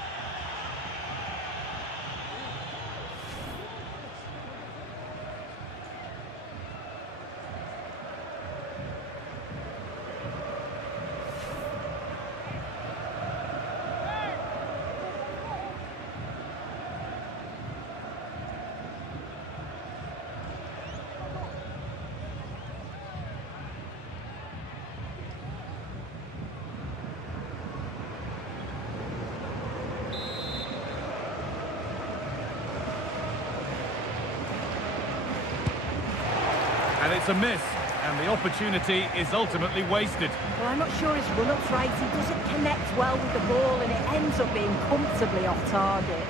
And it's a miss, and the opportunity is ultimately wasted. Well, I'm not sure his run-up's right. He doesn't connect well with the ball, and it ends up being comfortably off target.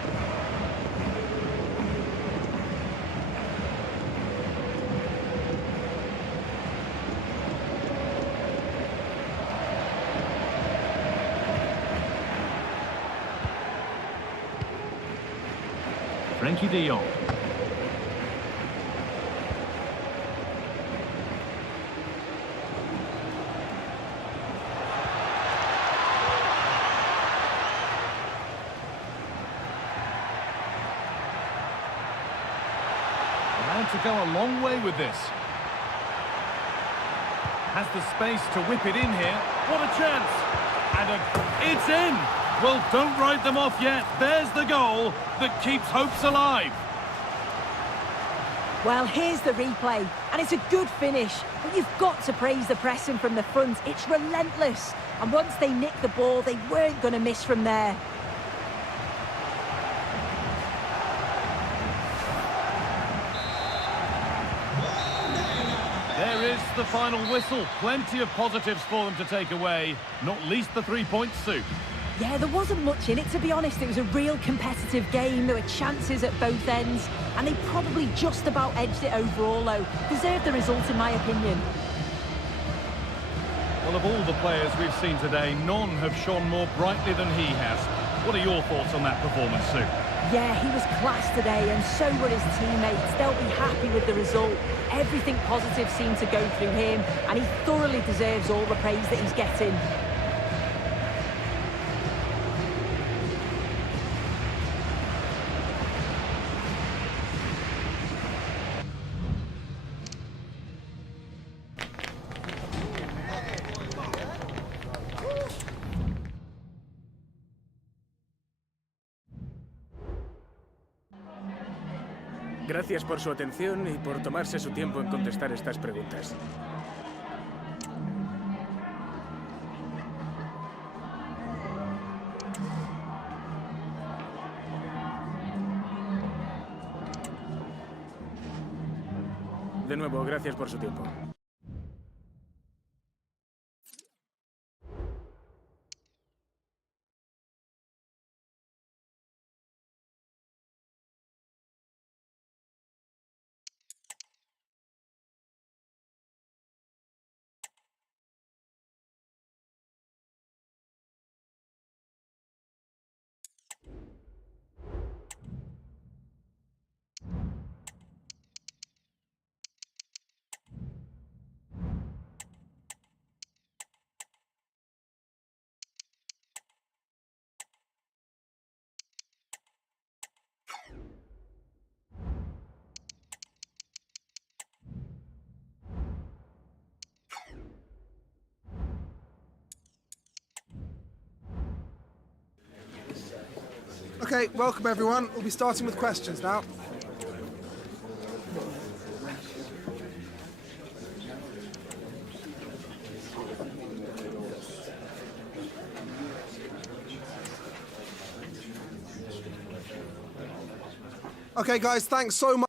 Frankie de Jong. Allowed to go a long way with this. Has the space to whip it in here. What a chance! And it's in! Well, don't write them off yet. There's the goal that keeps hopes alive. Well, here's the replay, and it's a good finish, but you've got to praise the pressing from the front. It's relentless, and once they nicked the ball, they weren't going to miss from there. There is the final whistle. Plenty of positives for them to take away, not least the 3 points, Sue. Yeah, there wasn't much in it, to be honest. It was a real competitive game. There were chances at both ends, and they probably just about edged it overall, though. Deserved the result, in my opinion. Well, of all the players we've seen today, none have shone more brightly than he has. What are your thoughts on that performance, Sue? Yeah, he was class today, and so were his teammates. They'll be happy with the result. Everything positive seemed to go through him, and he thoroughly deserves all the praise that he's getting. Gracias por su atención y por tomarse su tiempo en contestar estas preguntas. De nuevo, gracias por su tiempo. Okay, welcome everyone. We'll be starting with questions now. Okay guys, thanks so much.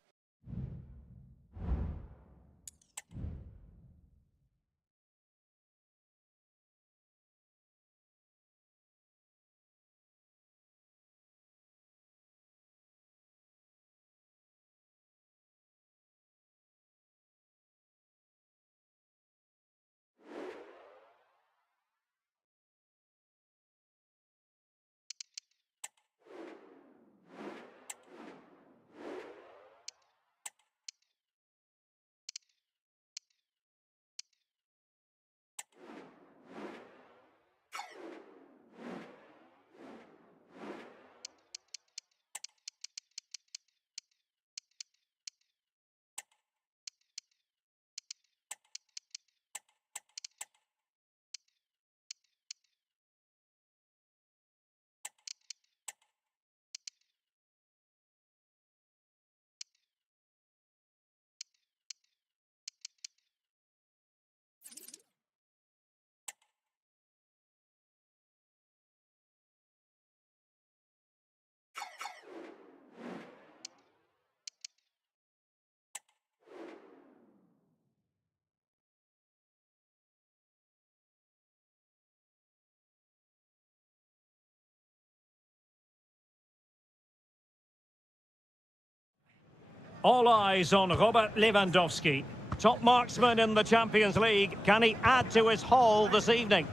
All eyes on Robert Lewandowski. Top marksman in the Champions League. Can he add to his haul this evening?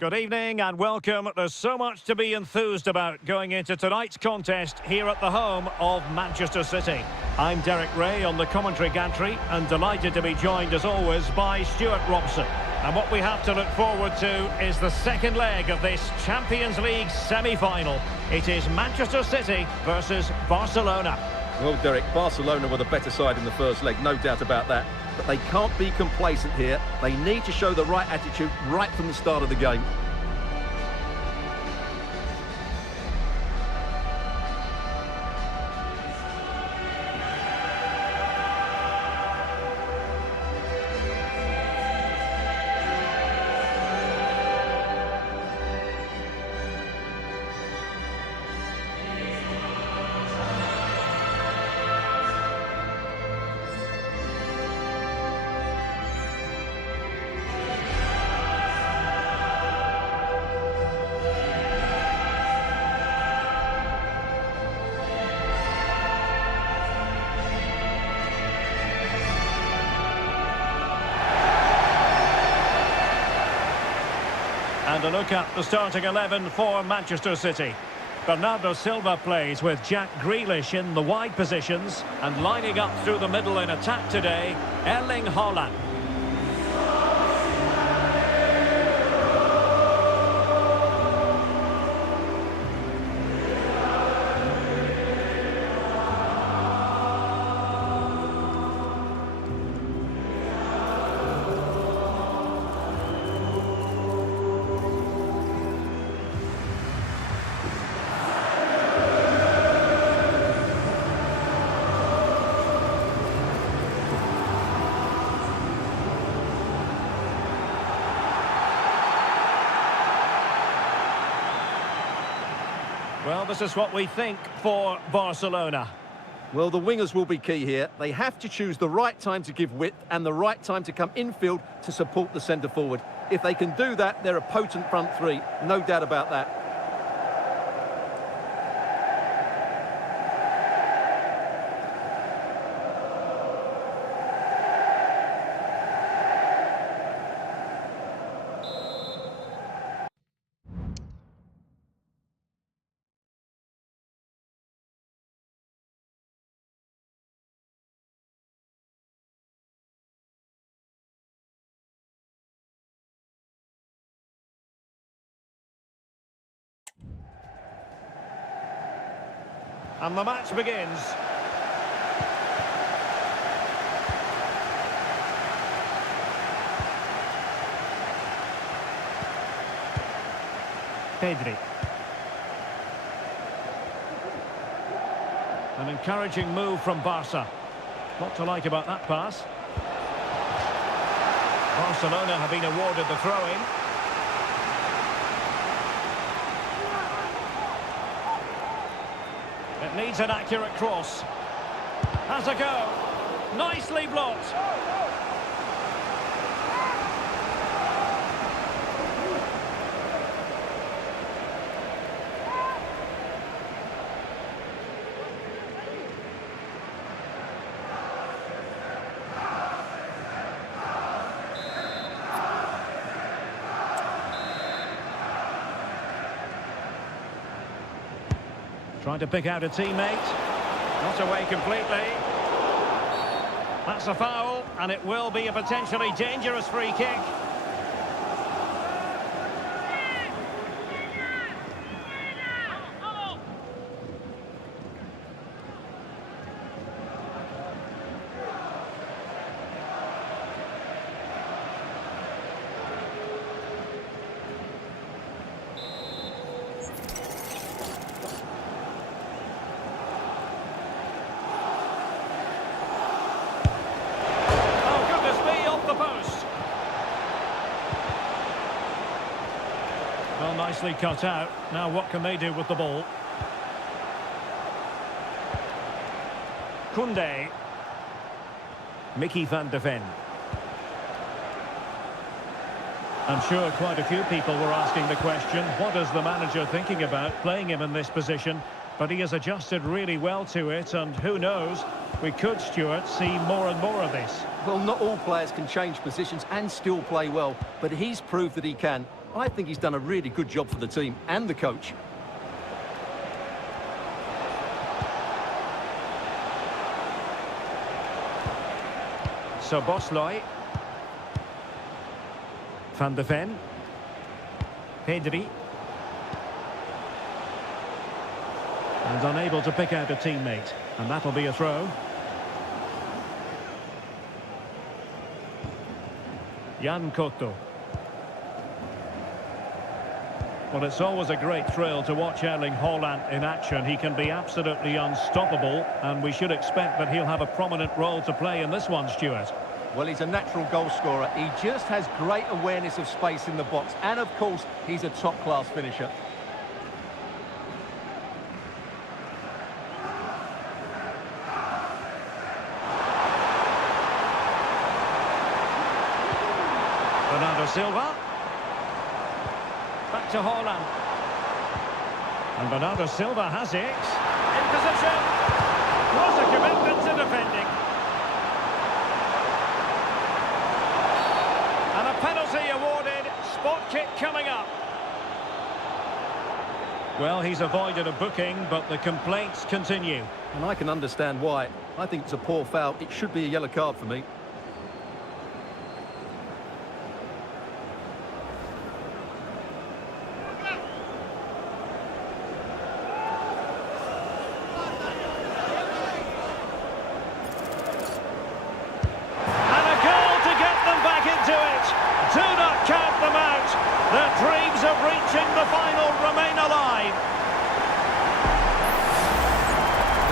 Good evening and welcome. There's so much to be enthused about going into tonight's contest here at the home of Manchester City. I'm Derek Ray on the commentary gantry and delighted to be joined as always by Stuart Robson. And what we have to look forward to is the second leg of this Champions League semi-final. It is Manchester City versus Barcelona. Well, Derek, Barcelona were the better side in the first leg, no doubt about that. But they can't be complacent here. They need to show the right attitude right from the start of the game. And a look at the starting 11 for Manchester City. Bernardo Silva plays with Jack Grealish in the wide positions, and lining up through the middle in attack today, Erling Haaland. Well, this is what we think for Barcelona. Well, the wingers will be key here. They have to choose the right time to give width and the right time to come infield to support the centre-forward. If they can do that, they're a potent front three, no doubt about that. And the match begins. Pedri. An encouraging move from Barca. What to like about that pass? Barcelona have been awarded the throw-in. It needs an accurate cross. Has a go. Nicely blocked. Trying to pick out a teammate. Not away completely. That's a foul, and it will be a potentially dangerous free kick. Well, nicely cut out. Now what can they do with the ball? Koundé. Mickey van de Ven. I'm sure quite a few people were asking the question, what is the manager thinking about playing him in this position? But he has adjusted really well to it, and who knows, we could, Stuart, see more and more of this. Well, not all players can change positions and still play well, but he's proved that he can. I think he's done a really good job for the team and the coach. So Bosley. Van de Ven. Pedri. And unable to pick out a teammate. And that'll be a throw. Jan Cotto. Well, it's always a great thrill to watch Erling Haaland in action. He can be absolutely unstoppable, and we should expect that he'll have a prominent role to play in this one, Stuart. Well, he's a natural goal scorer. He just has great awareness of space in the box. And, of course, he's a top-class finisher. Bernardo Silva. Back to Haaland. And Bernardo Silva has it. In position. Was a commitment to defending. And a penalty awarded. Spot kick coming up. Well, he's avoided a booking, but the complaints continue. And I can understand why. I think it's a poor foul. It should be a yellow card for me. Do not count them out. Their dreams of reaching the final remain alive.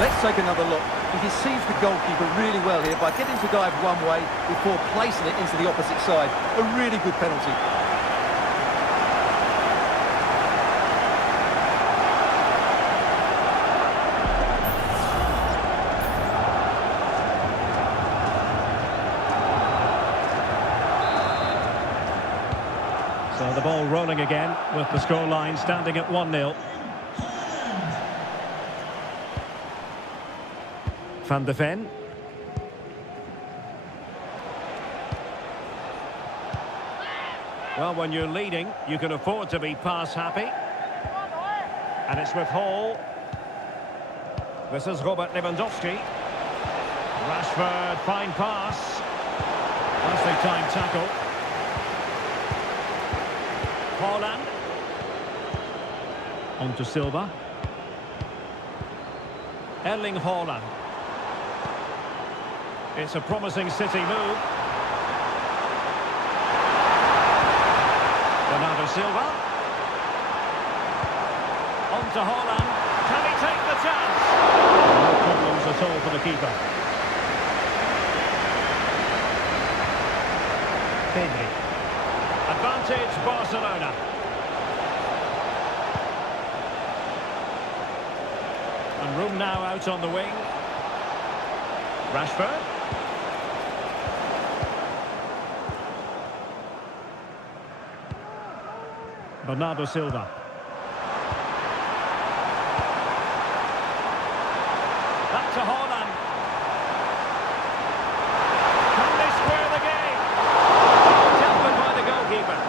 Let's take another look. He deceives the goalkeeper really well here by getting to dive one way before placing it into the opposite side. A really good penalty. So the ball rolling again with the scoreline standing at 1-0. Van de Ven. Well, when you're leading, you can afford to be pass happy. And it's with Hall. This is Robert Lewandowski. Rashford, fine pass. Nicely timed tackle. Haaland. On to Silva. Erling Haaland. It's a promising City move. Bernardo Silva. On to Haaland. Can he take the chance? No problems at all for the keeper. Pedri. Advantage Barcelona. And room now out on the wing. Rashford. Bernardo Silva. Back to Haaland. Can they square the game? Tempered by the goalkeeper.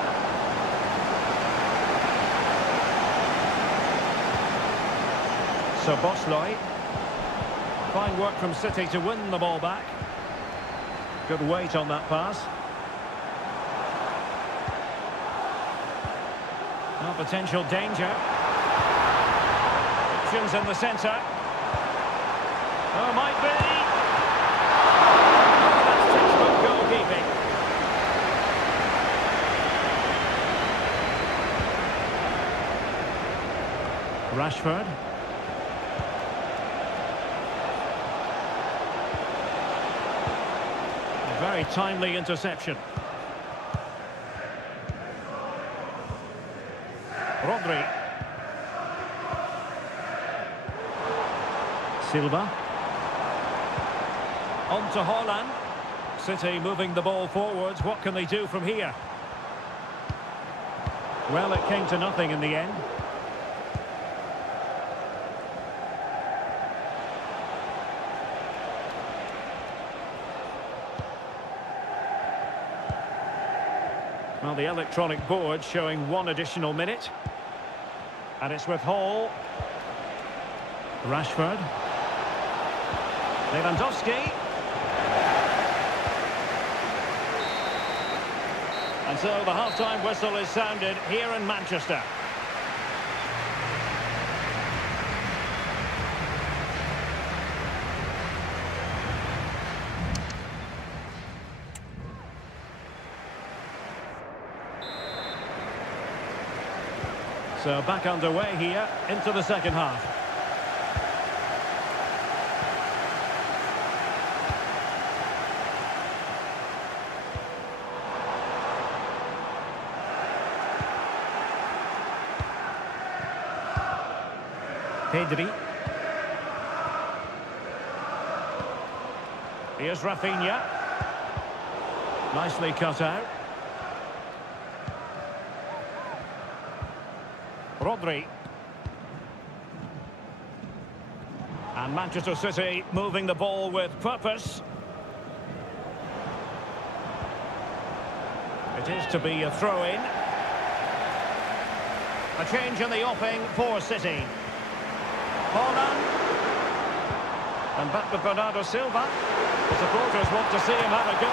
So Bosley. Fine work from City to win the ball back. Good weight on that pass. No potential danger. Options in the centre. Oh, might be. Oh, that's textbook goalkeeping. Rashford. A very timely interception. Rodri. Silva. On to Haaland. City moving the ball forwards. What can they do from here? Well, it came to nothing in the end. Well, the electronic board showing 1 additional minute. And it's with Hall. Rashford. Lewandowski. And so the half-time whistle is sounded here in Manchester. So back underway here into the second half. Pedri. Here's Rafinha. Nicely cut out. Rodri. And Manchester City moving the ball with purpose. It is to be a throw-in. A change in the offing for City. Holland. And back with Bernardo Silva. The supporters want to see him have a go.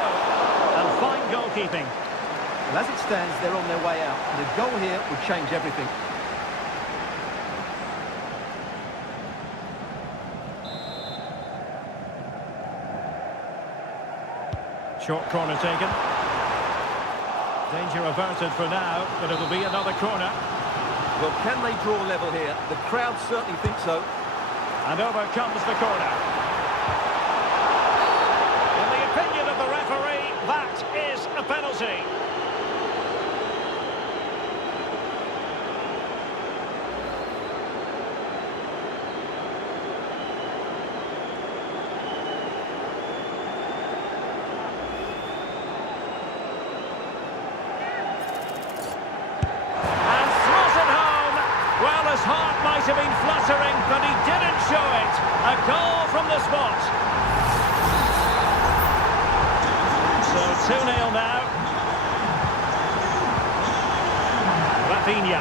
And fine goalkeeping. Well, as it stands, they're on their way out. And a goal here would change everything. Short corner taken. Danger averted for now, but it'll be another corner. Well, can they draw level here? The crowd certainly think so. And over comes the corner. In the opinion of the referee, that is a penalty. His heart might have been fluttering, but he didn't show it. A goal from the spot. So 2-0 now. Rafinha.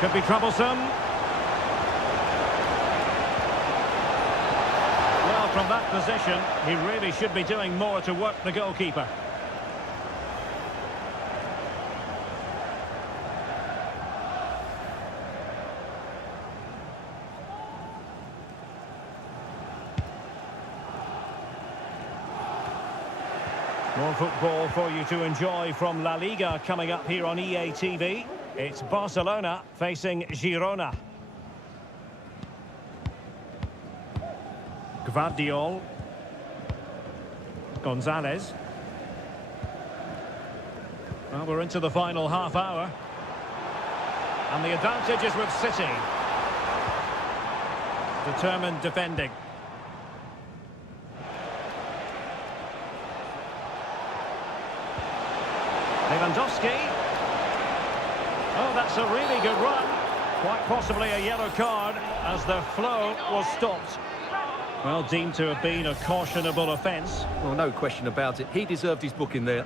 Could be troublesome. Well, from that position, he really should be doing more to work the goalkeeper. More football for you to enjoy from La Liga coming up here on EA TV. It's Barcelona facing Girona. Gvardiol. Gonzalez. Well, we're into the final half hour. And the advantage is with City. Determined defending. Lewandowski. Oh, that's a really good run. Quite possibly a yellow card as the flow was stopped. Well, deemed to have been a cautionable offence. Well, no question about it. He deserved his booking there.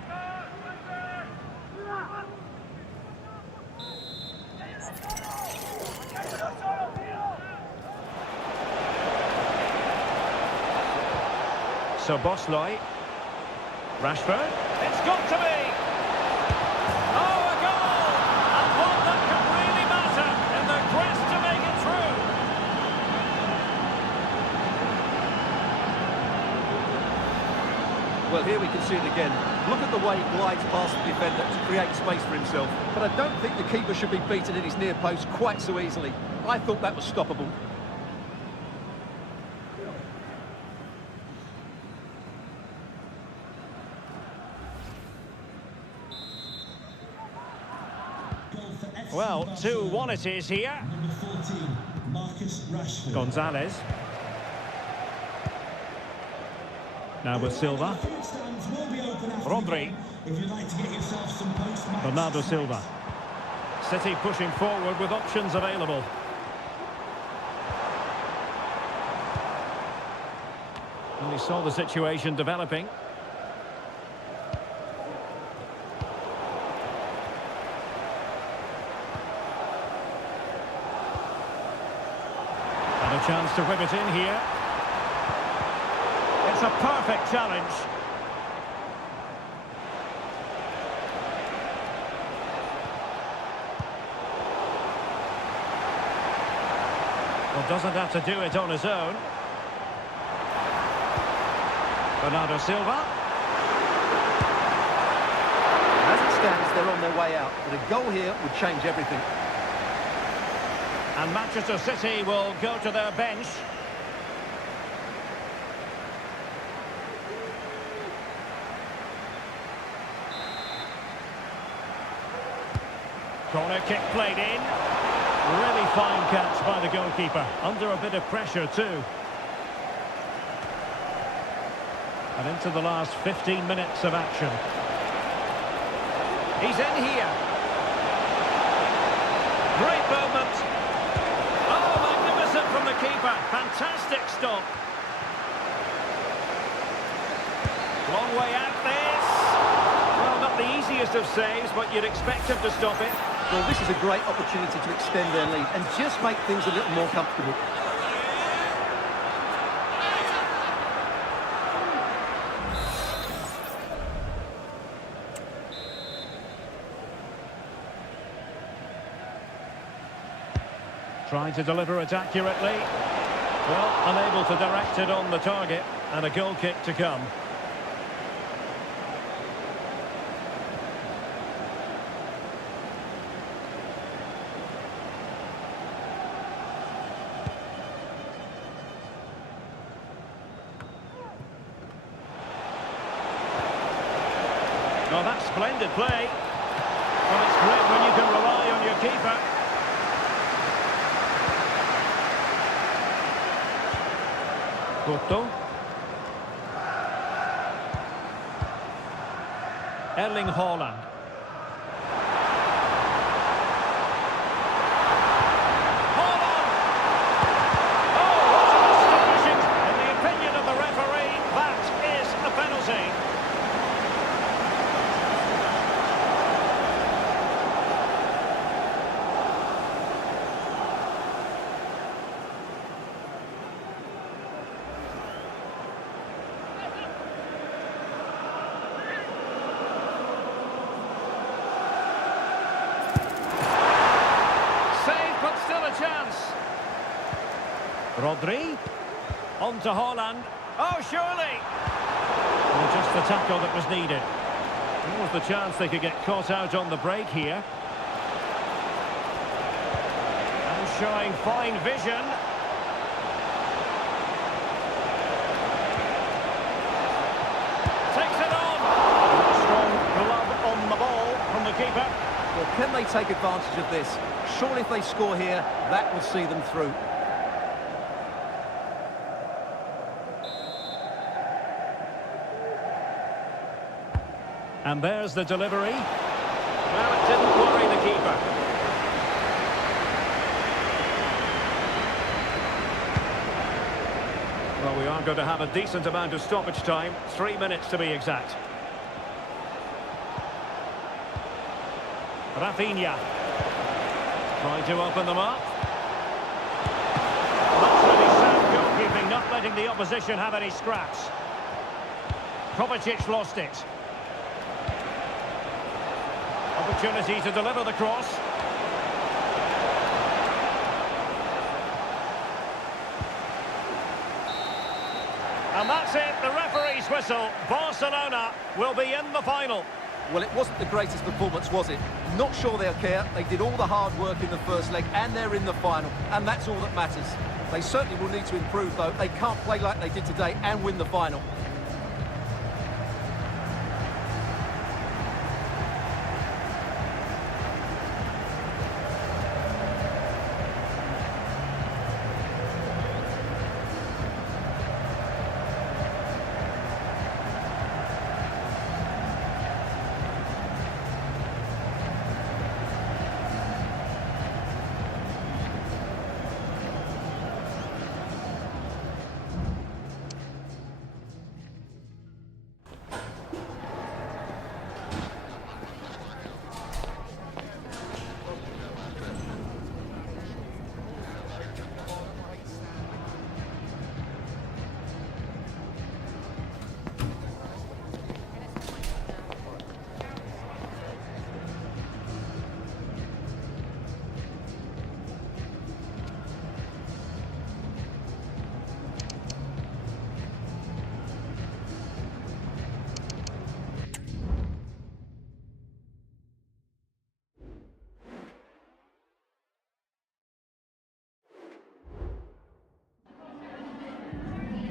So Bosley. Rashford. It's got to be! Oh, a goal! And one that could really matter in the quest to make it through. Well, here we can see it again. Look at the way he glides past the defender to create space for himself. But I don't think the keeper should be beaten in his near post quite so easily. I thought that was stoppable. Well, 2-1 it is here. Number 14, Marcus Rashford. Gonzalez. Now with Silva. Rodri. If you'd like to get yourself some post-match. Bernardo Silva. City pushing forward with options available. And he saw the situation developing. A chance to whip it in here. It's a perfect challenge. Well, doesn't have to do it on his own. Bernardo Silva. As it stands, they're on their way out, but a goal here would change everything. And Manchester City will go to their bench. Corner kick played in. Really fine catch by the goalkeeper. Under a bit of pressure too. And into the last 15 minutes of action. He's in here. Great movement. Oh, magnificent from the keeper. Fantastic stop. Long way out this. Well, not the easiest of saves, but you'd expect him to stop it. Well, this is a great opportunity to extend their lead and just make things a little more comfortable. Trying to deliver it accurately. Well, unable to direct it on the target, and a goal kick to come. Oh, that's splendid play. Well, it's great when you can rely on your keeper. Couto. Erling Haaland. Haaland! Oh, what an astonishing! In the opinion of the referee, that is a penalty. Rodri, on to Haaland. Oh, surely! Well, just the tackle that was needed. What was the chance they could get caught out on the break here? And showing fine vision. Takes it on! Strong glove on the ball from the keeper. Well, can they take advantage of this? Surely if they score here, that will see them through. And there's the delivery. Well, it didn't worry the keeper. Well, we are going to have a decent amount of stoppage time. 3 minutes to be exact. Rafinha. Trying to open them up. That's really sound goalkeeping, not letting the opposition have any scraps. Kovacic lost it. Opportunity to deliver the cross. And that's it, the referee's whistle. Barcelona will be in the final. Well, it wasn't the greatest performance, was it? Not sure they'll care. They did all the hard work in the first leg, and they're in the final. And that's all that matters. They certainly will need to improve, though. They can't play like they did today and win the final.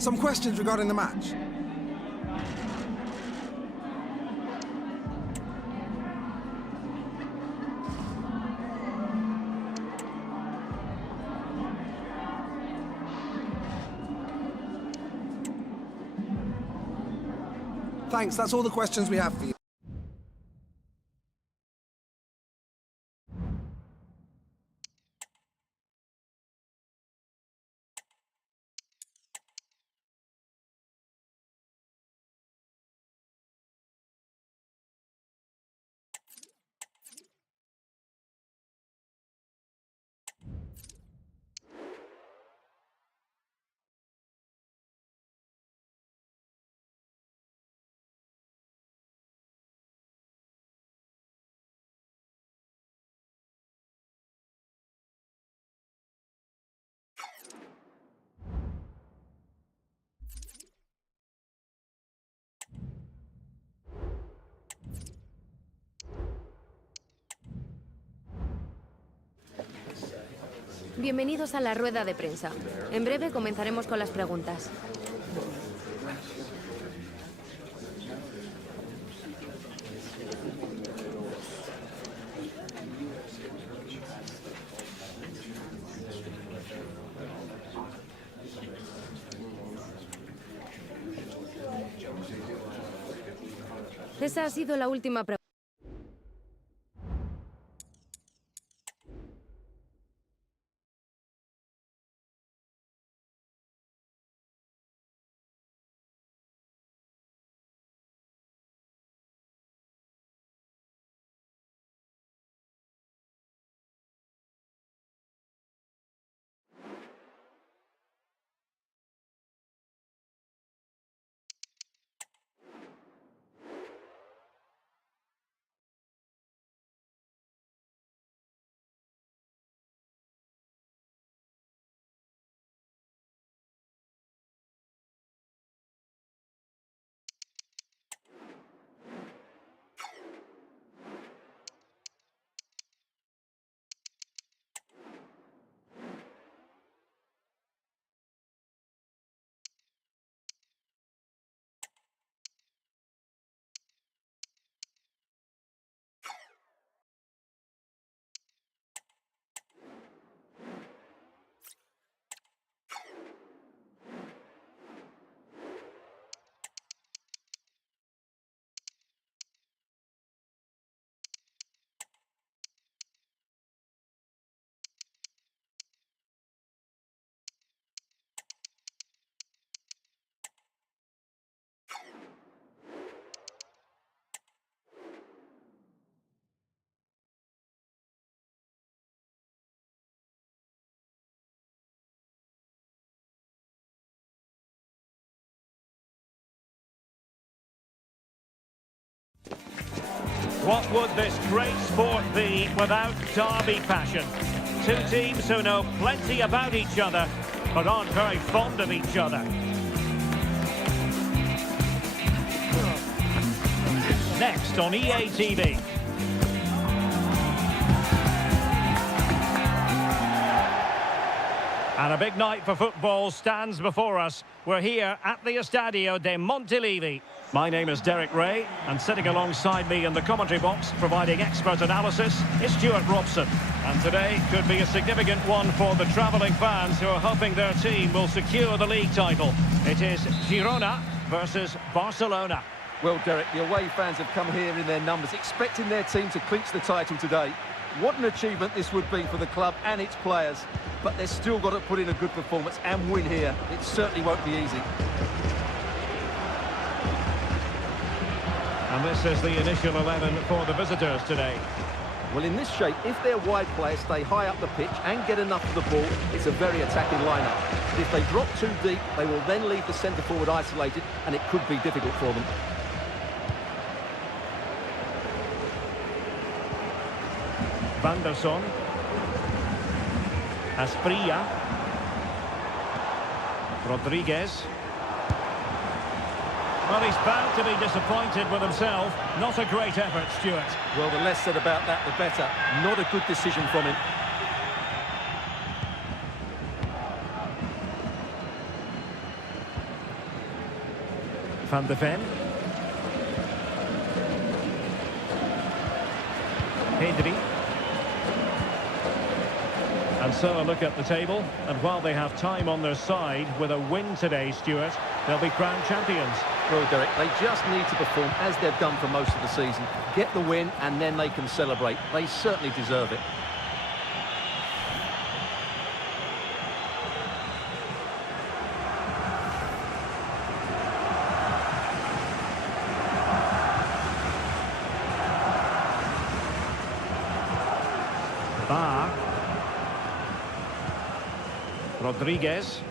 Some questions regarding the match. Thanks, that's all the questions we have for you. Bienvenidos a la rueda de prensa. En breve comenzaremos con las preguntas. Esa ha sido la última pregunta. What would this great sport be without derby passion? Two teams who know plenty about each other, but aren't very fond of each other. Next on EA TV. And a big night for football stands before us. We're here at the Estadio de Montilivi. My name is Derek Ray, and sitting alongside me in the commentary box, providing expert analysis, is Stuart Robson. And today could be a significant one for the travelling fans who are hoping their team will secure the league title. It is Girona versus Barcelona. Well, Derek, the away fans have come here in their numbers, expecting their team to clinch the title today. What an achievement this would be for the club and its players. But they've still got to put in a good performance and win here. It certainly won't be easy. And this is the initial 11 for the visitors today. Well, in this shape, if their wide players stay high up the pitch and get enough of the ball, it's a very attacking lineup. But if they drop too deep, they will then leave the centre-forward isolated, and it could be difficult for them. Van der Son. Asprilla. Rodriguez. Well, he's bound to be disappointed with himself. Not a great effort, Stuart. Well, the less said about that, the better. Not a good decision from him. Van de Ven. Pedri. And so a look at the table, and while they have time on their side, with a win today, Stuart, they'll be crowned champions. Well, Derek, they just need to perform as they've done for most of the season. Get the win, and then they can celebrate. They certainly deserve it. Bar. Rodriguez.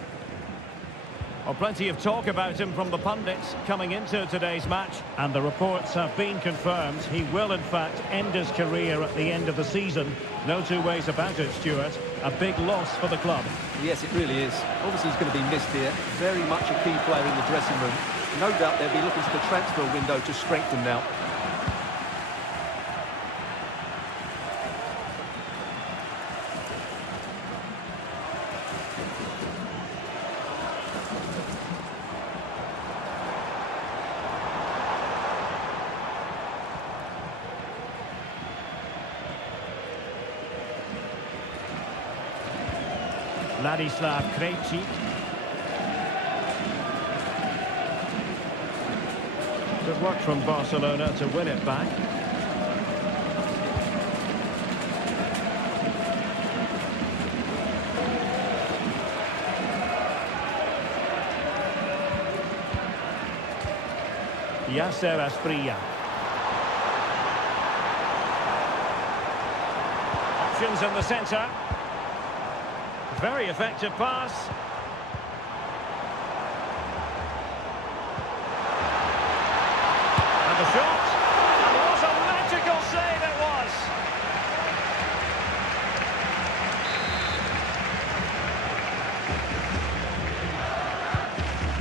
Well, plenty of talk about him from the pundits coming into today's match, and the reports have been confirmed. He will, in fact, end his career at the end of the season. No two ways about it, Stuart. A big loss for the club. Yes, it really is. Obviously, he's going to be missed here. Very much a key player in the dressing room. No doubt they'll be looking to the transfer window to strengthen now. Ladislav Krejci. Good work from Barcelona to win it back. Yasser Asprilla. Options in the centre. Very effective pass. And the shot. And what a magical save it was.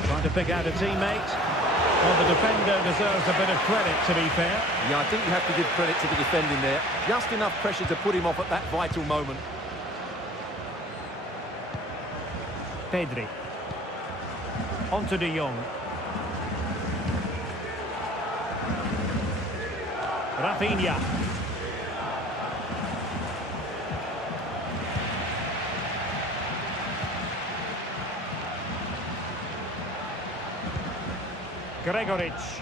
Trying to pick out a teammate. Well, the defender deserves a bit of credit, to be fair. Yeah, I think you have to give credit to the defending there. Just enough pressure to put him off at that vital moment. Pedri. On to De Jong. Rafinha. Gregoritsch.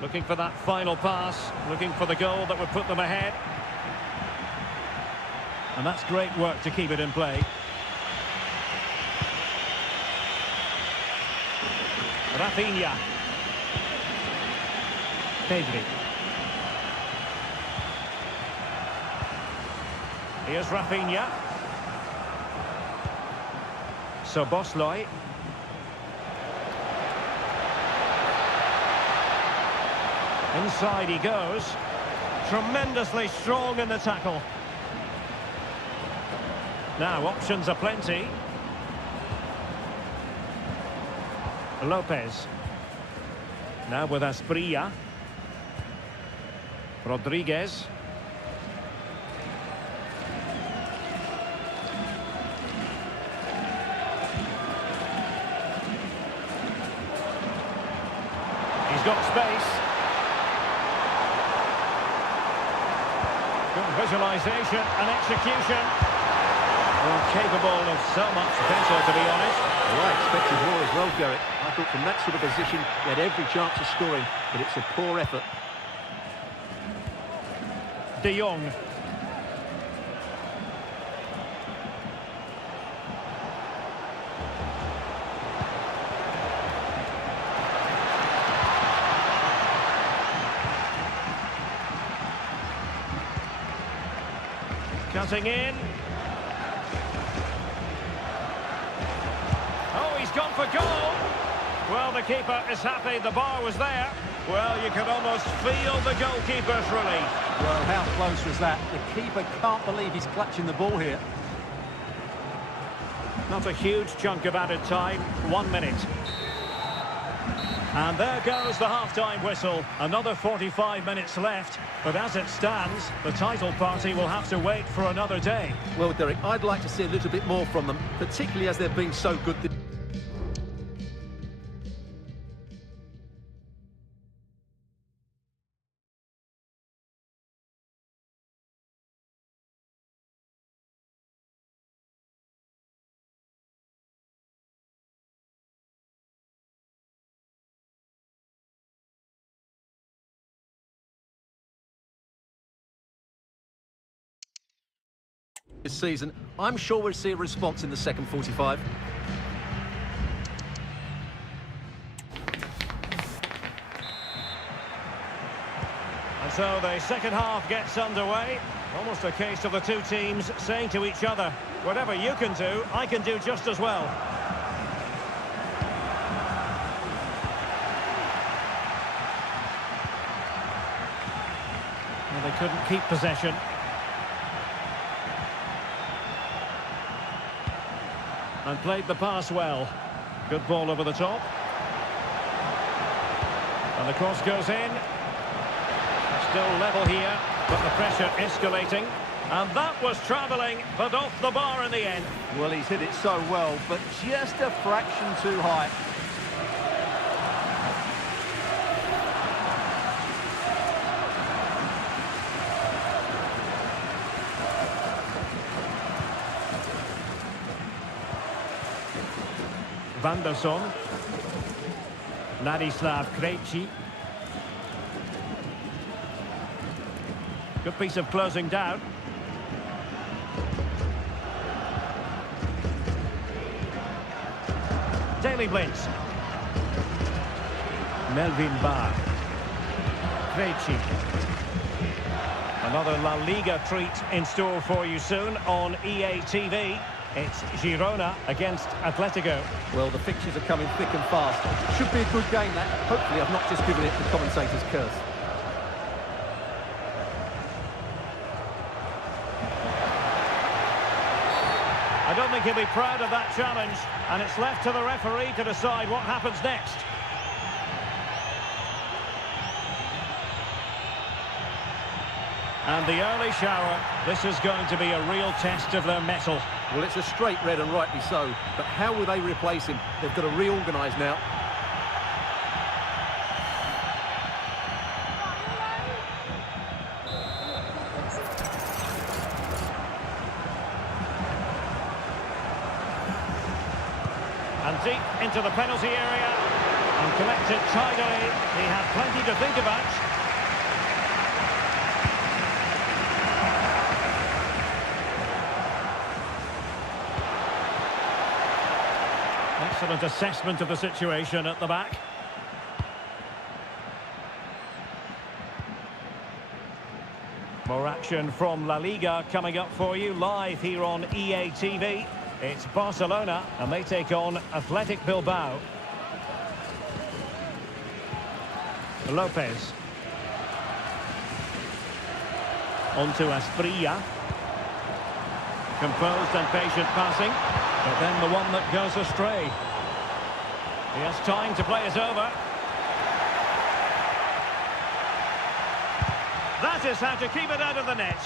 Looking for that final pass, looking for the goal that would put them ahead. And that's great work to keep it in play. Rafinha. Pedri. Here's Rafinha. Szoboszlai. Inside he goes. Tremendously strong in the tackle. Now, options are plenty. Lopez. Now with Asprilla. Rodriguez. He's got space. Good visualisation and execution. Well, capable of so much better, to be honest. Well, I expected more as well, Derek. I thought from that sort of position, he had every chance of scoring, but it's a poor effort. De Jong. Cutting in. Oh, he's gone for goal. Well, the keeper is happy the bar was there. Well, you can almost feel the goalkeeper's relief. Well, how close was that? The keeper can't believe he's clutching the ball here. Not a huge chunk of added time. 1 minute. And there goes the half-time whistle. Another 45 minutes left. But as it stands, the title party will have to wait for another day. Well, Derek, I'd like to see a little bit more from them, particularly as they've been so good. this season. I'm sure we'll see a response in the second 45. And so the second half gets underway. Almost a case of the two teams saying to each other, whatever you can do, I can do just as well. Well, they couldn't keep possession. And played the pass well. Good ball over the top. And the cross goes in. Still level here, but the pressure escalating. And that was travelling, but off the bar in the end. Well, he's hit it so well, but just a fraction too high. Vanderson. Ladislav Krejci. Good piece of closing down. Daily Blitz. Melvin Barr. Krejci. Another La Liga treat in store for you soon on EA TV. It's Girona against Atletico. Well, the fixtures are coming thick and fast. Should be a good game, that. Hopefully I've not just given it the commentator's curse. I don't think he'll be proud of that challenge, and it's left to the referee to decide what happens next. And the early shower, this is going to be a real test of their mettle. Well, it's a straight red and rightly so, but how will they replace him? They've got to reorganise now. And deep into the penalty area, and collected tidily. He had plenty to think about. Excellent assessment of the situation at the back. More action from La Liga coming up for you live here on EA TV. It's Barcelona and they take on Athletic Bilbao. Lopez. On to Asprilla. Composed and patient passing, but then the one that goes astray. He has time to play it over. That is how to keep it out of the net.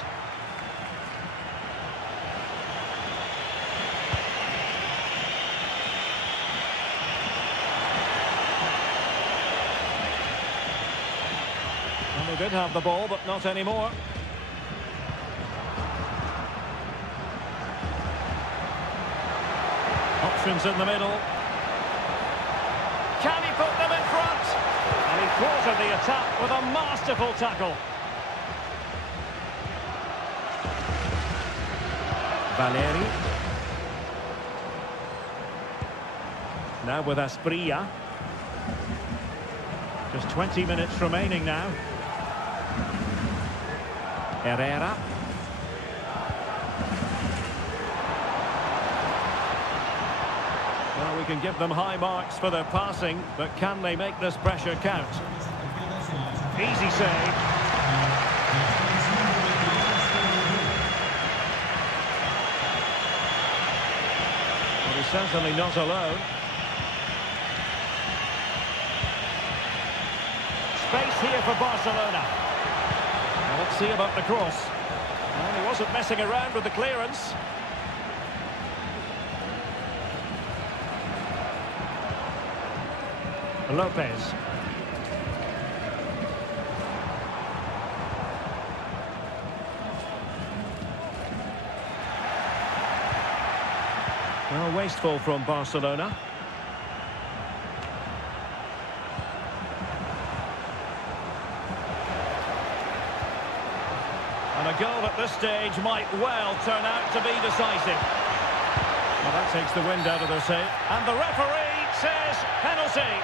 And they did have the ball, but not anymore. Options in the middle. Can he put them in front? And he thwarted the attack with a masterful tackle. Valeri. Now with Asprilla. Just 20 minutes remaining now. Herrera. Well, we can give them high marks for their passing, but can they make this pressure count? Easy save. Well, he's certainly not alone. Space here for Barcelona. Now let's see about the cross. Well, he wasn't messing around with the clearance. Lopez. Well, wasteful from Barcelona. And a A goal at this stage might well turn out to be decisive. Well, that takes the wind out of their sail. And the referee says penalty.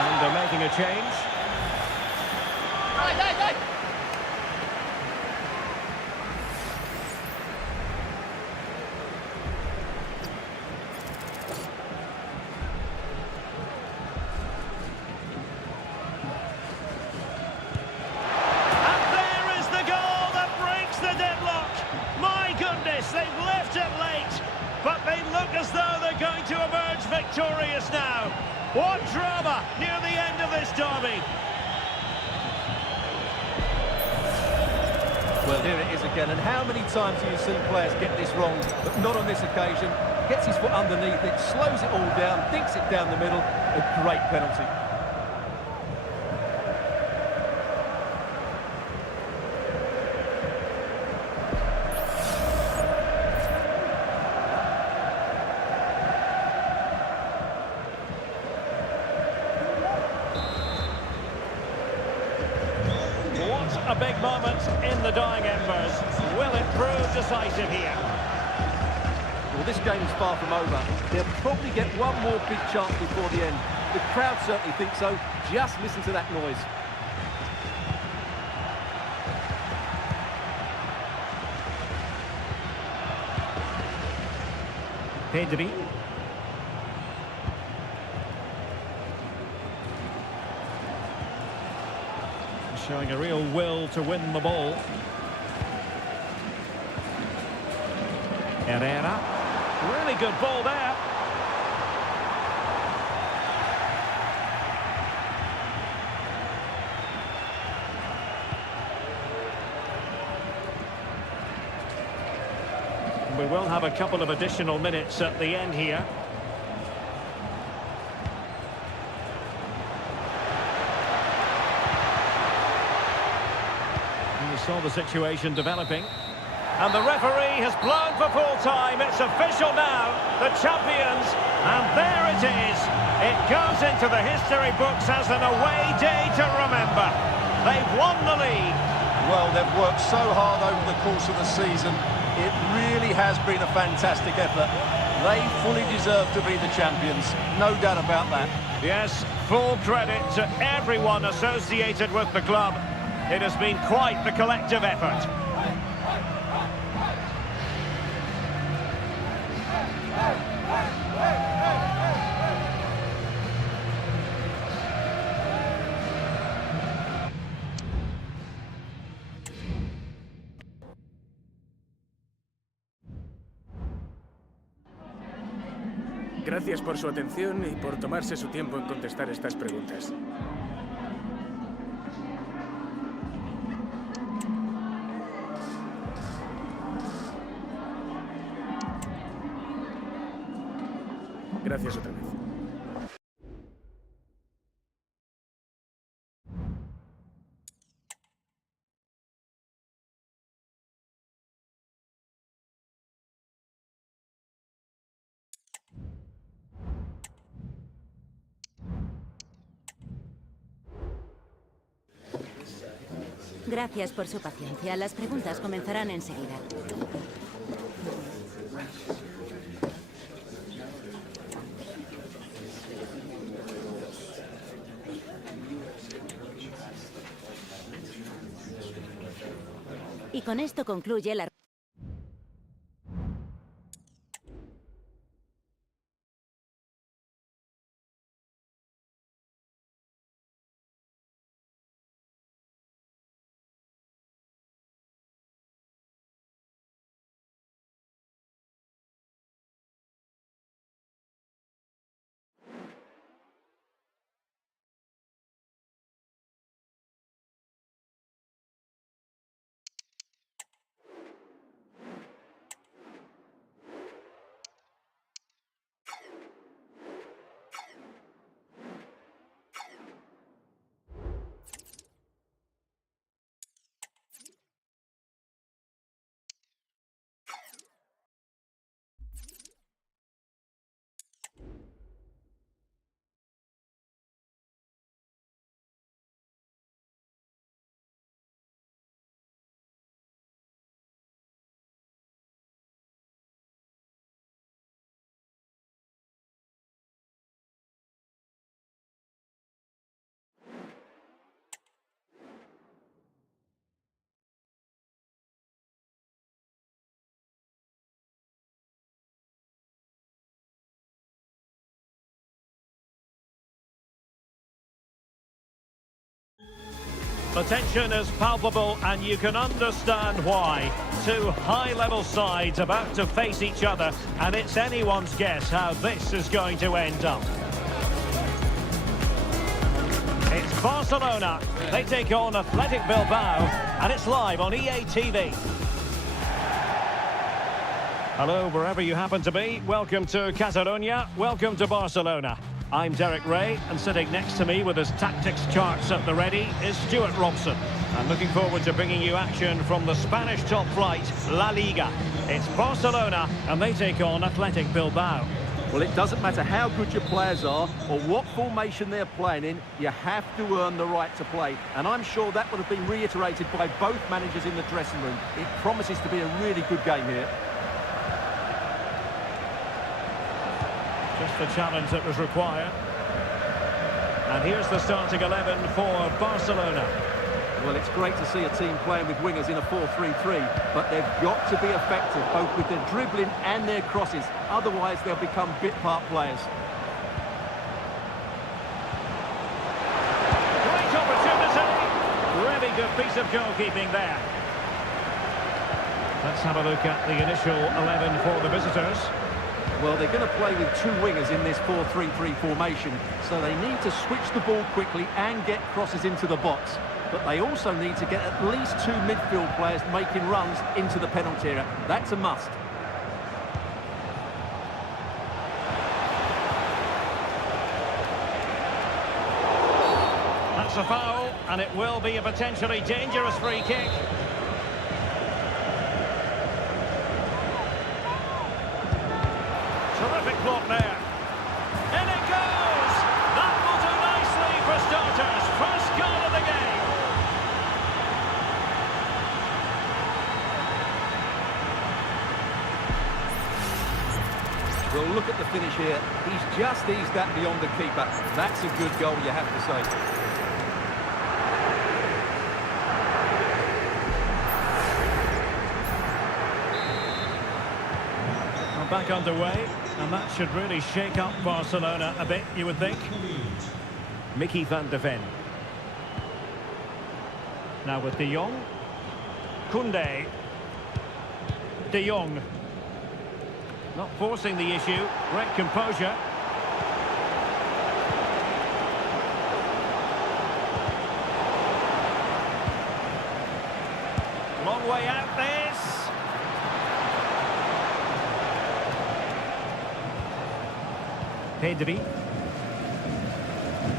And they're making a change. They've left it late, but they look as though they're going to emerge victorious now. What drama near the end of this derby. Well, here it is again, and how many times have you seen players get this wrong, but not on this occasion? Gets his foot underneath it, slows it all down, dinks it down the middle. A great penalty. A big moment in the dying embers. Will it prove decisive here? Well, this game's far from over. They'll probably get one more big chance before the end. The crowd certainly think so. Just listen to that noise. Pedri. Showing a real will to win the ball. Herrera. Really good ball there. We will have a couple of additional minutes at the end here. Saw the situation developing, and the referee has blown for full time. It's official now, the champions, and there it is. It goes into the history books as an away day to remember. They've won the league. Well, they've worked so hard over the course of the season. It really has been a fantastic effort. They fully deserve to be the champions, no doubt about that. Yes, full credit to everyone associated with the club. It has been quite the collective effort. Gracias por su atención y por tomarse su tiempo en contestar estas preguntas. Gracias otra vez. Gracias por su paciencia. Las preguntas comenzarán enseguida. Y con esto concluye la... The tension is palpable and you can understand why. Two high-level sides about to face each other, and it's anyone's guess how this is going to end up. It's Barcelona. They take on Athletic Bilbao, and it's live on EA TV. Hello, wherever you happen to be. Welcome to Catalonia. Welcome to Barcelona. I'm Derek Ray, and sitting next to me with his tactics charts at the ready is Stuart Robson. I'm looking forward to bringing you action from the Spanish top flight, La Liga. It's Barcelona, and they take on Athletic Bilbao. Well, it doesn't matter how good your players are or what formation they're playing in, you have to earn the right to play. And I'm sure that would have been reiterated by both managers in the dressing room. It promises to be a really good game here. Just the challenge that was required. And here's the starting 11 for Barcelona. Well, it's great to see a team playing with wingers in a 4-3-3, but they've got to be effective, both with their dribbling and their crosses. Otherwise, they'll become bit-part players. Great opportunity. Really good piece of goalkeeping there. Let's have a look at the initial 11 for the visitors. Well, they're going to play with two wingers in this 4-3-3 formation, so they need to switch the ball quickly and get crosses into the box. But they also need to get at least two midfield players making runs into the penalty area. That's a must. That's a foul, and it will be a potentially dangerous free kick. Terrific block there. In it goes! That will do nicely for starters. First goal of the game. Well, look at the finish here. He's just eased that beyond the keeper. That's a good goal, you have to say. Back underway, and that should really shake up Barcelona a bit, you would think. Mickey van de Ven. Now with De Jong. Koundé. De Jong. Not forcing the issue. Great composure. Long way out this. Pedri.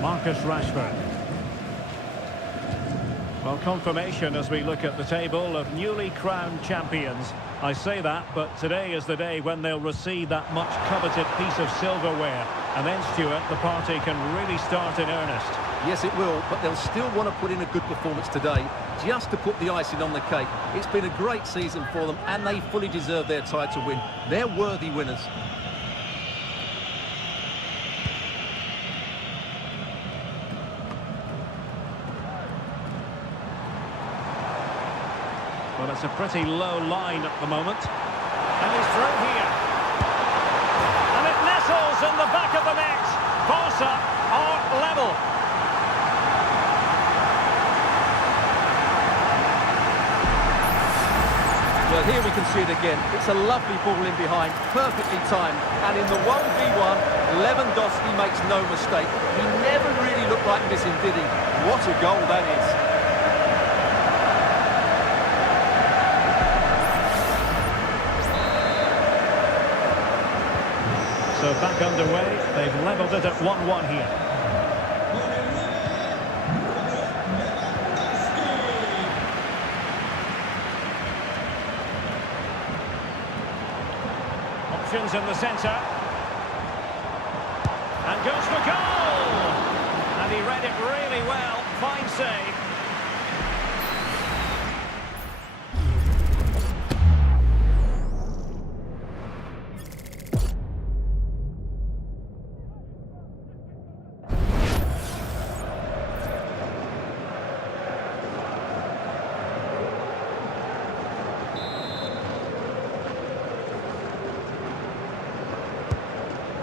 Marcus Rashford. Well, confirmation as we look at the table of newly crowned champions. I say that, but today is the day when they'll receive that much coveted piece of silverware. And then, Stuart, the party can really start in earnest. Yes, it will, but they'll still want to put in a good performance today, just to put the icing on the cake. It's been a great season for them, and they fully deserve their title win. They're worthy winners. Well, it's a pretty low line at the moment. And he's through here. And it nestles in the back of the net. Barca are level. Well, here we can see it again. It's a lovely ball in behind, perfectly timed. And in the 1v1, Lewandowski makes no mistake. He never really looked like missing, did he? What a goal that is. So back underway, they've levelled it at 1-1 here. Options in the centre. And goes for goal! And he read it really well, fine save.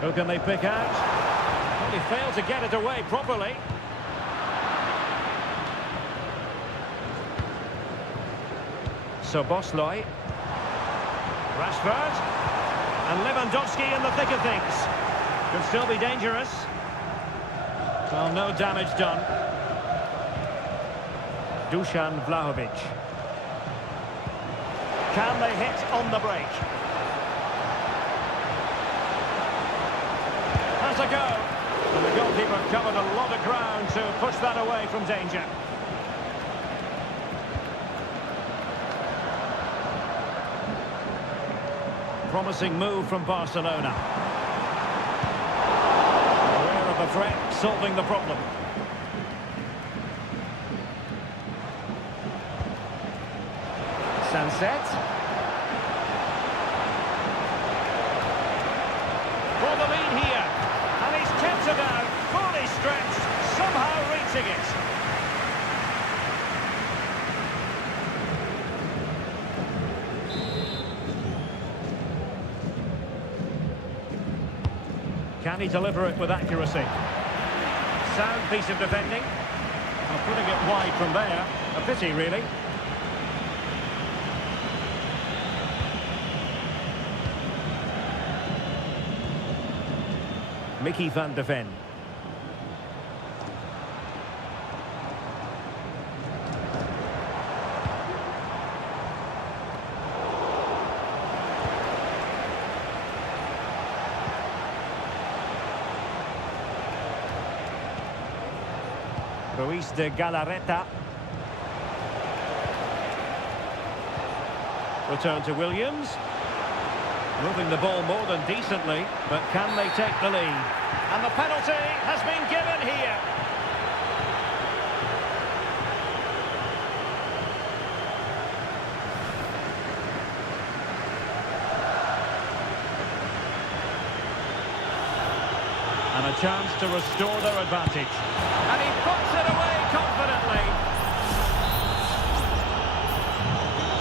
Who can they pick out? Well, he failed to get it away properly. So Bosley. Rashford. And Lewandowski in the thick of things. Could still be dangerous. Well, no damage done. Dusan Vlahovic. Can they hit on the break? Has a go. And the goalkeeper covered a lot of ground to push that away from danger. Promising move from Barcelona. Aware of the threat, solving the problem. Sunset. For the lead here. And he's kept it out, fully stretched, somehow reaching it. Can he deliver it with accuracy? Sound piece of defending. Well, putting it wide from there. A pity, really. Mickey van de Ven. Ruiz de Galarreta. Return to Williams. Moving the ball more than decently, but can they take the lead? And the penalty has been given here. And a chance to restore their advantage. And he puts it away confidently.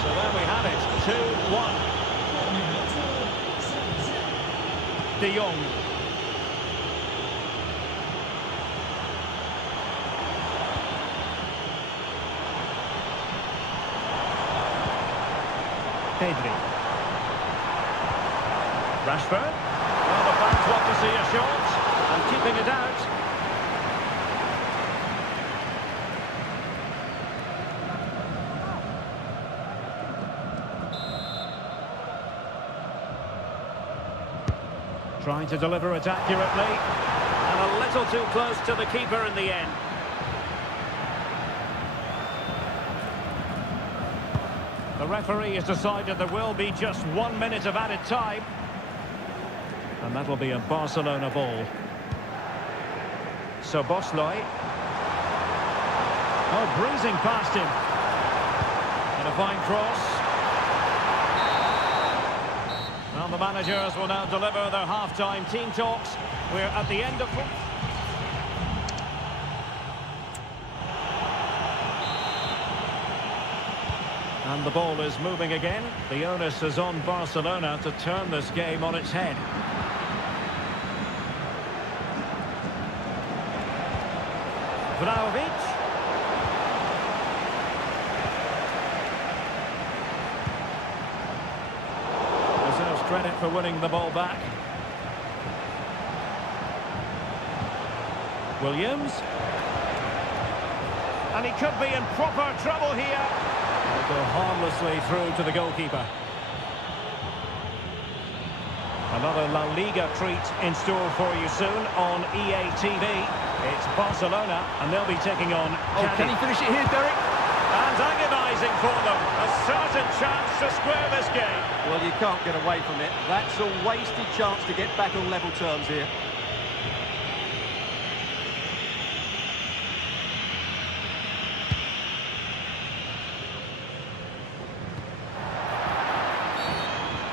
So there we have it, 2-1. De Jong. Pedri. Rashford. Well, the fans want to see a shot, and keeping it out. Trying to deliver it accurately, and a little too close to the keeper in the end. The referee has decided there will be just 1 minute of added time. And that'll be a Barcelona ball. So Bosley. Oh, breezing past him. And a fine cross. And the managers will now deliver their half-time team talks. We're at the end of... And the ball is moving again. The onus is on Barcelona to turn this game on its head. Vlahovic. Deserves credit for winning the ball back. Williams. And he could be in proper trouble here. They'll go harmlessly through to the goalkeeper. Another La Liga treat in store for you soon on EA TV. It's Barcelona, and they'll be taking on... Oh, can he finish it here, Derek? And agonising for them. A certain chance to square this game. Well, you can't get away from it. That's a wasted chance to get back on level terms here.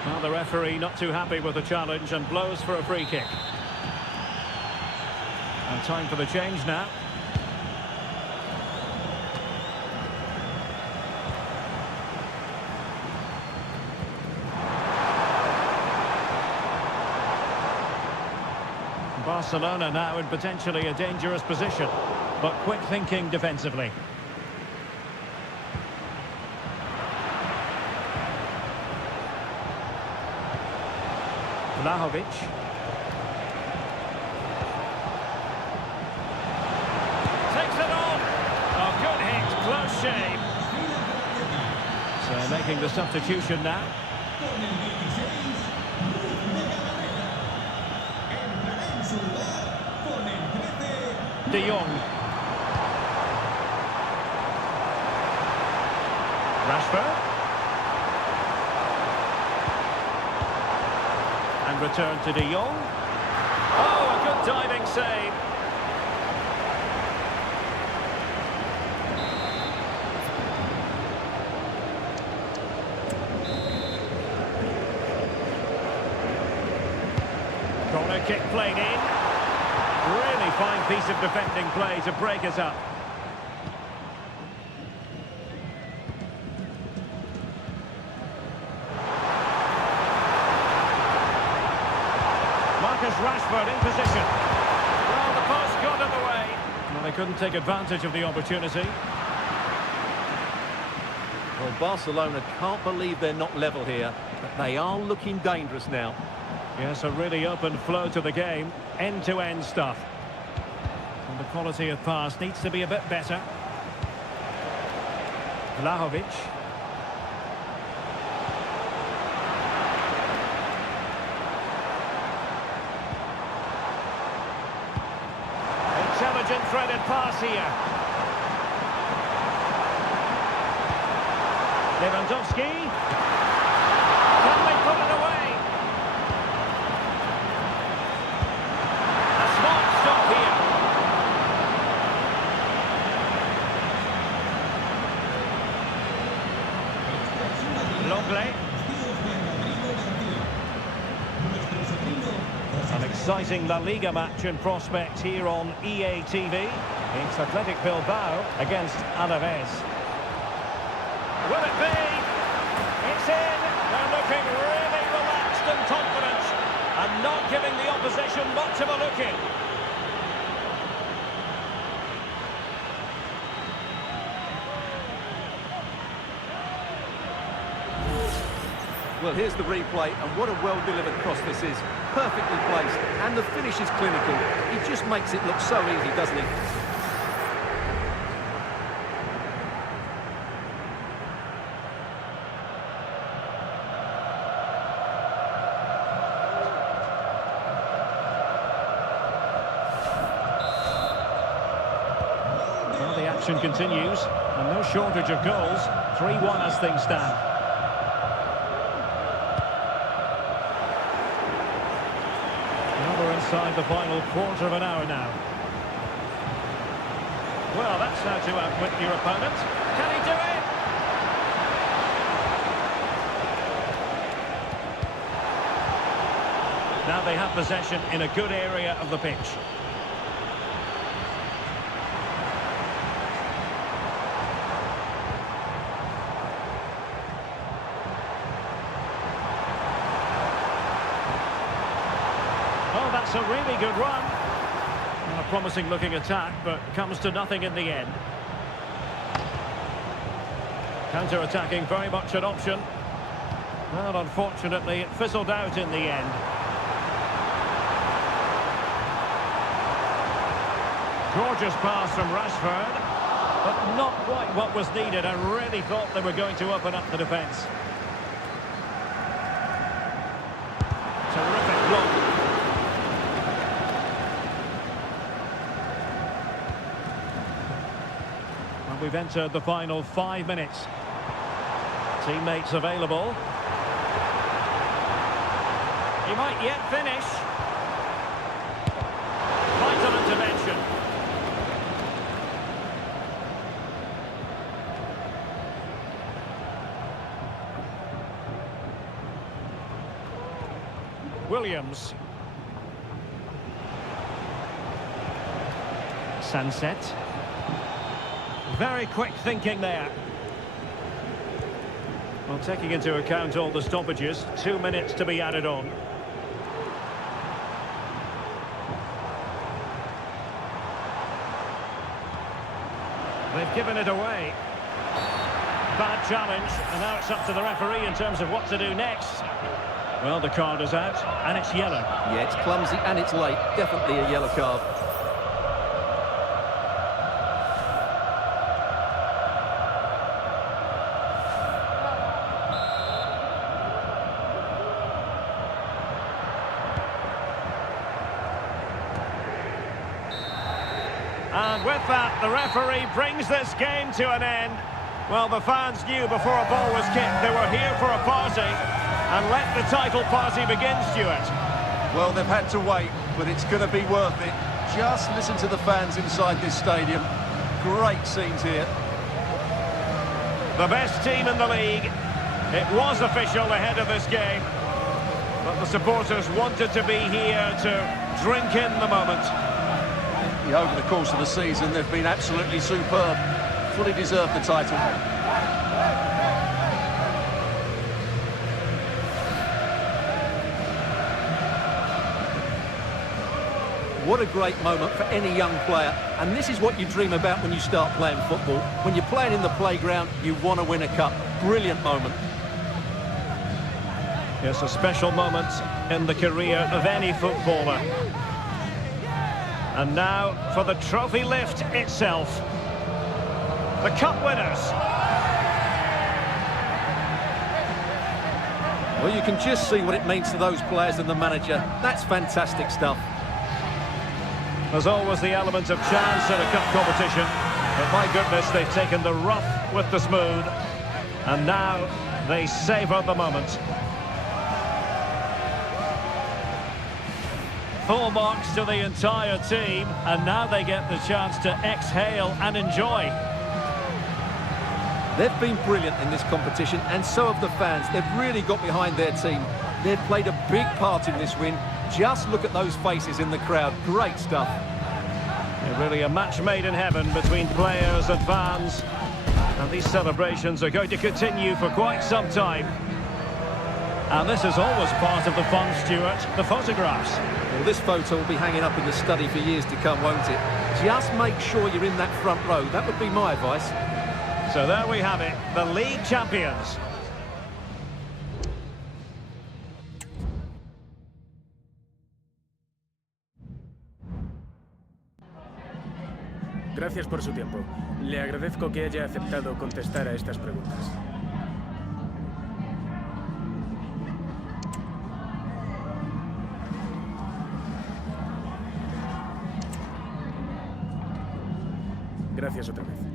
Well, the referee not too happy with the challenge and blows for a free kick. And time for the change now. Barcelona now in potentially a dangerous position, but quick thinking defensively. Vlahovic. Takes it on. Oh, good hit, close shave. So making the substitution now. De Jong. Rashford. And return to De Jong. Oh, a good diving save. Corner kick played in. Really fine piece of defending play to break us up. Rashford in position. Well, the post got in the way. Well, they couldn't take advantage of the opportunity. Well, Barcelona can't believe they're not level here, but they are looking dangerous now. Yes, a really open flow to the game. End-to-end stuff. And the quality of pass needs to be a bit better. Vlahovic. Intelligent threaded pass here. Lewandowski. Can they put it away? A smart stop here. Longley. An exciting La Liga match in prospect here on EA TV. It's Athletic Bilbao against Alaves. Will it be? It's in. They're looking really relaxed and confident and not giving the opposition much of a look in. Well, here's the replay, and what a well-delivered cross this is. Perfectly placed, and the finish is clinical. He just makes it look so easy, doesn't he? Well, the action continues, and no shortage of goals. 3-1 as things stand. Inside the final quarter of an hour now. Well, that's how to outwit your opponent. Can he do it? Now they have possession in a good area of the pitch. Oh, that's a really good run. Well, a promising looking attack, but comes to nothing in the end. Counter-attacking very much an option. Well, unfortunately, it fizzled out in the end. Gorgeous pass from Rashford, but not quite what was needed. I really thought they were going to open up the defence. Terrific block. And we've entered the final 5 minutes. Teammates available. He might yet finish. Vital intervention. Williams. Sunset. Very quick thinking there. Well, taking into account all the stoppages, 2 minutes to be added on. They've given it away. Bad challenge, and now it's up to the referee in terms of what to do next. Well, the card is out, and it's yellow. Yeah, it's clumsy and it's late. Definitely a yellow card. And with that, the referee brings this game to an end. Well, the fans knew before a ball was kicked they were here for a party. And let the title party begin, Stuart. Well, they've had to wait, but it's going to be worth it. Just listen to the fans inside this stadium. Great scenes here. The best team in the league. It was official ahead of this game. But the supporters wanted to be here to drink in the moment. Yeah, over the course of the season, they've been absolutely superb. Fully deserved the title. What a great moment for any young player. And this is what you dream about when you start playing football. When you're playing in the playground, you want to win a cup. Brilliant moment. Yes, a special moment in the career of any footballer. And now for the trophy lift itself. The cup winners. Well, you can just see what it means to those players and the manager. That's fantastic stuff. There's always the element of chance in a cup competition. But my goodness, they've taken the rough with the smooth. And now they savour the moment. Full marks to the entire team, and now they get the chance to exhale and enjoy. They've been brilliant in this competition, and so have the fans. They've really got behind their team. They've played a big part in this win. Just look at those faces in the crowd. Great stuff. Yeah, really a match made in heaven between players and fans. And these celebrations are going to continue for quite some time. And this is always part of the fun, Stuart, the photographs. Well, this photo will be hanging up in the study for years to come, won't it? Just make sure you're in that front row. That would be my advice. So there we have it, the league champions. Gracias por su tiempo. Le agradezco que haya aceptado contestar a estas preguntas. Gracias otra vez.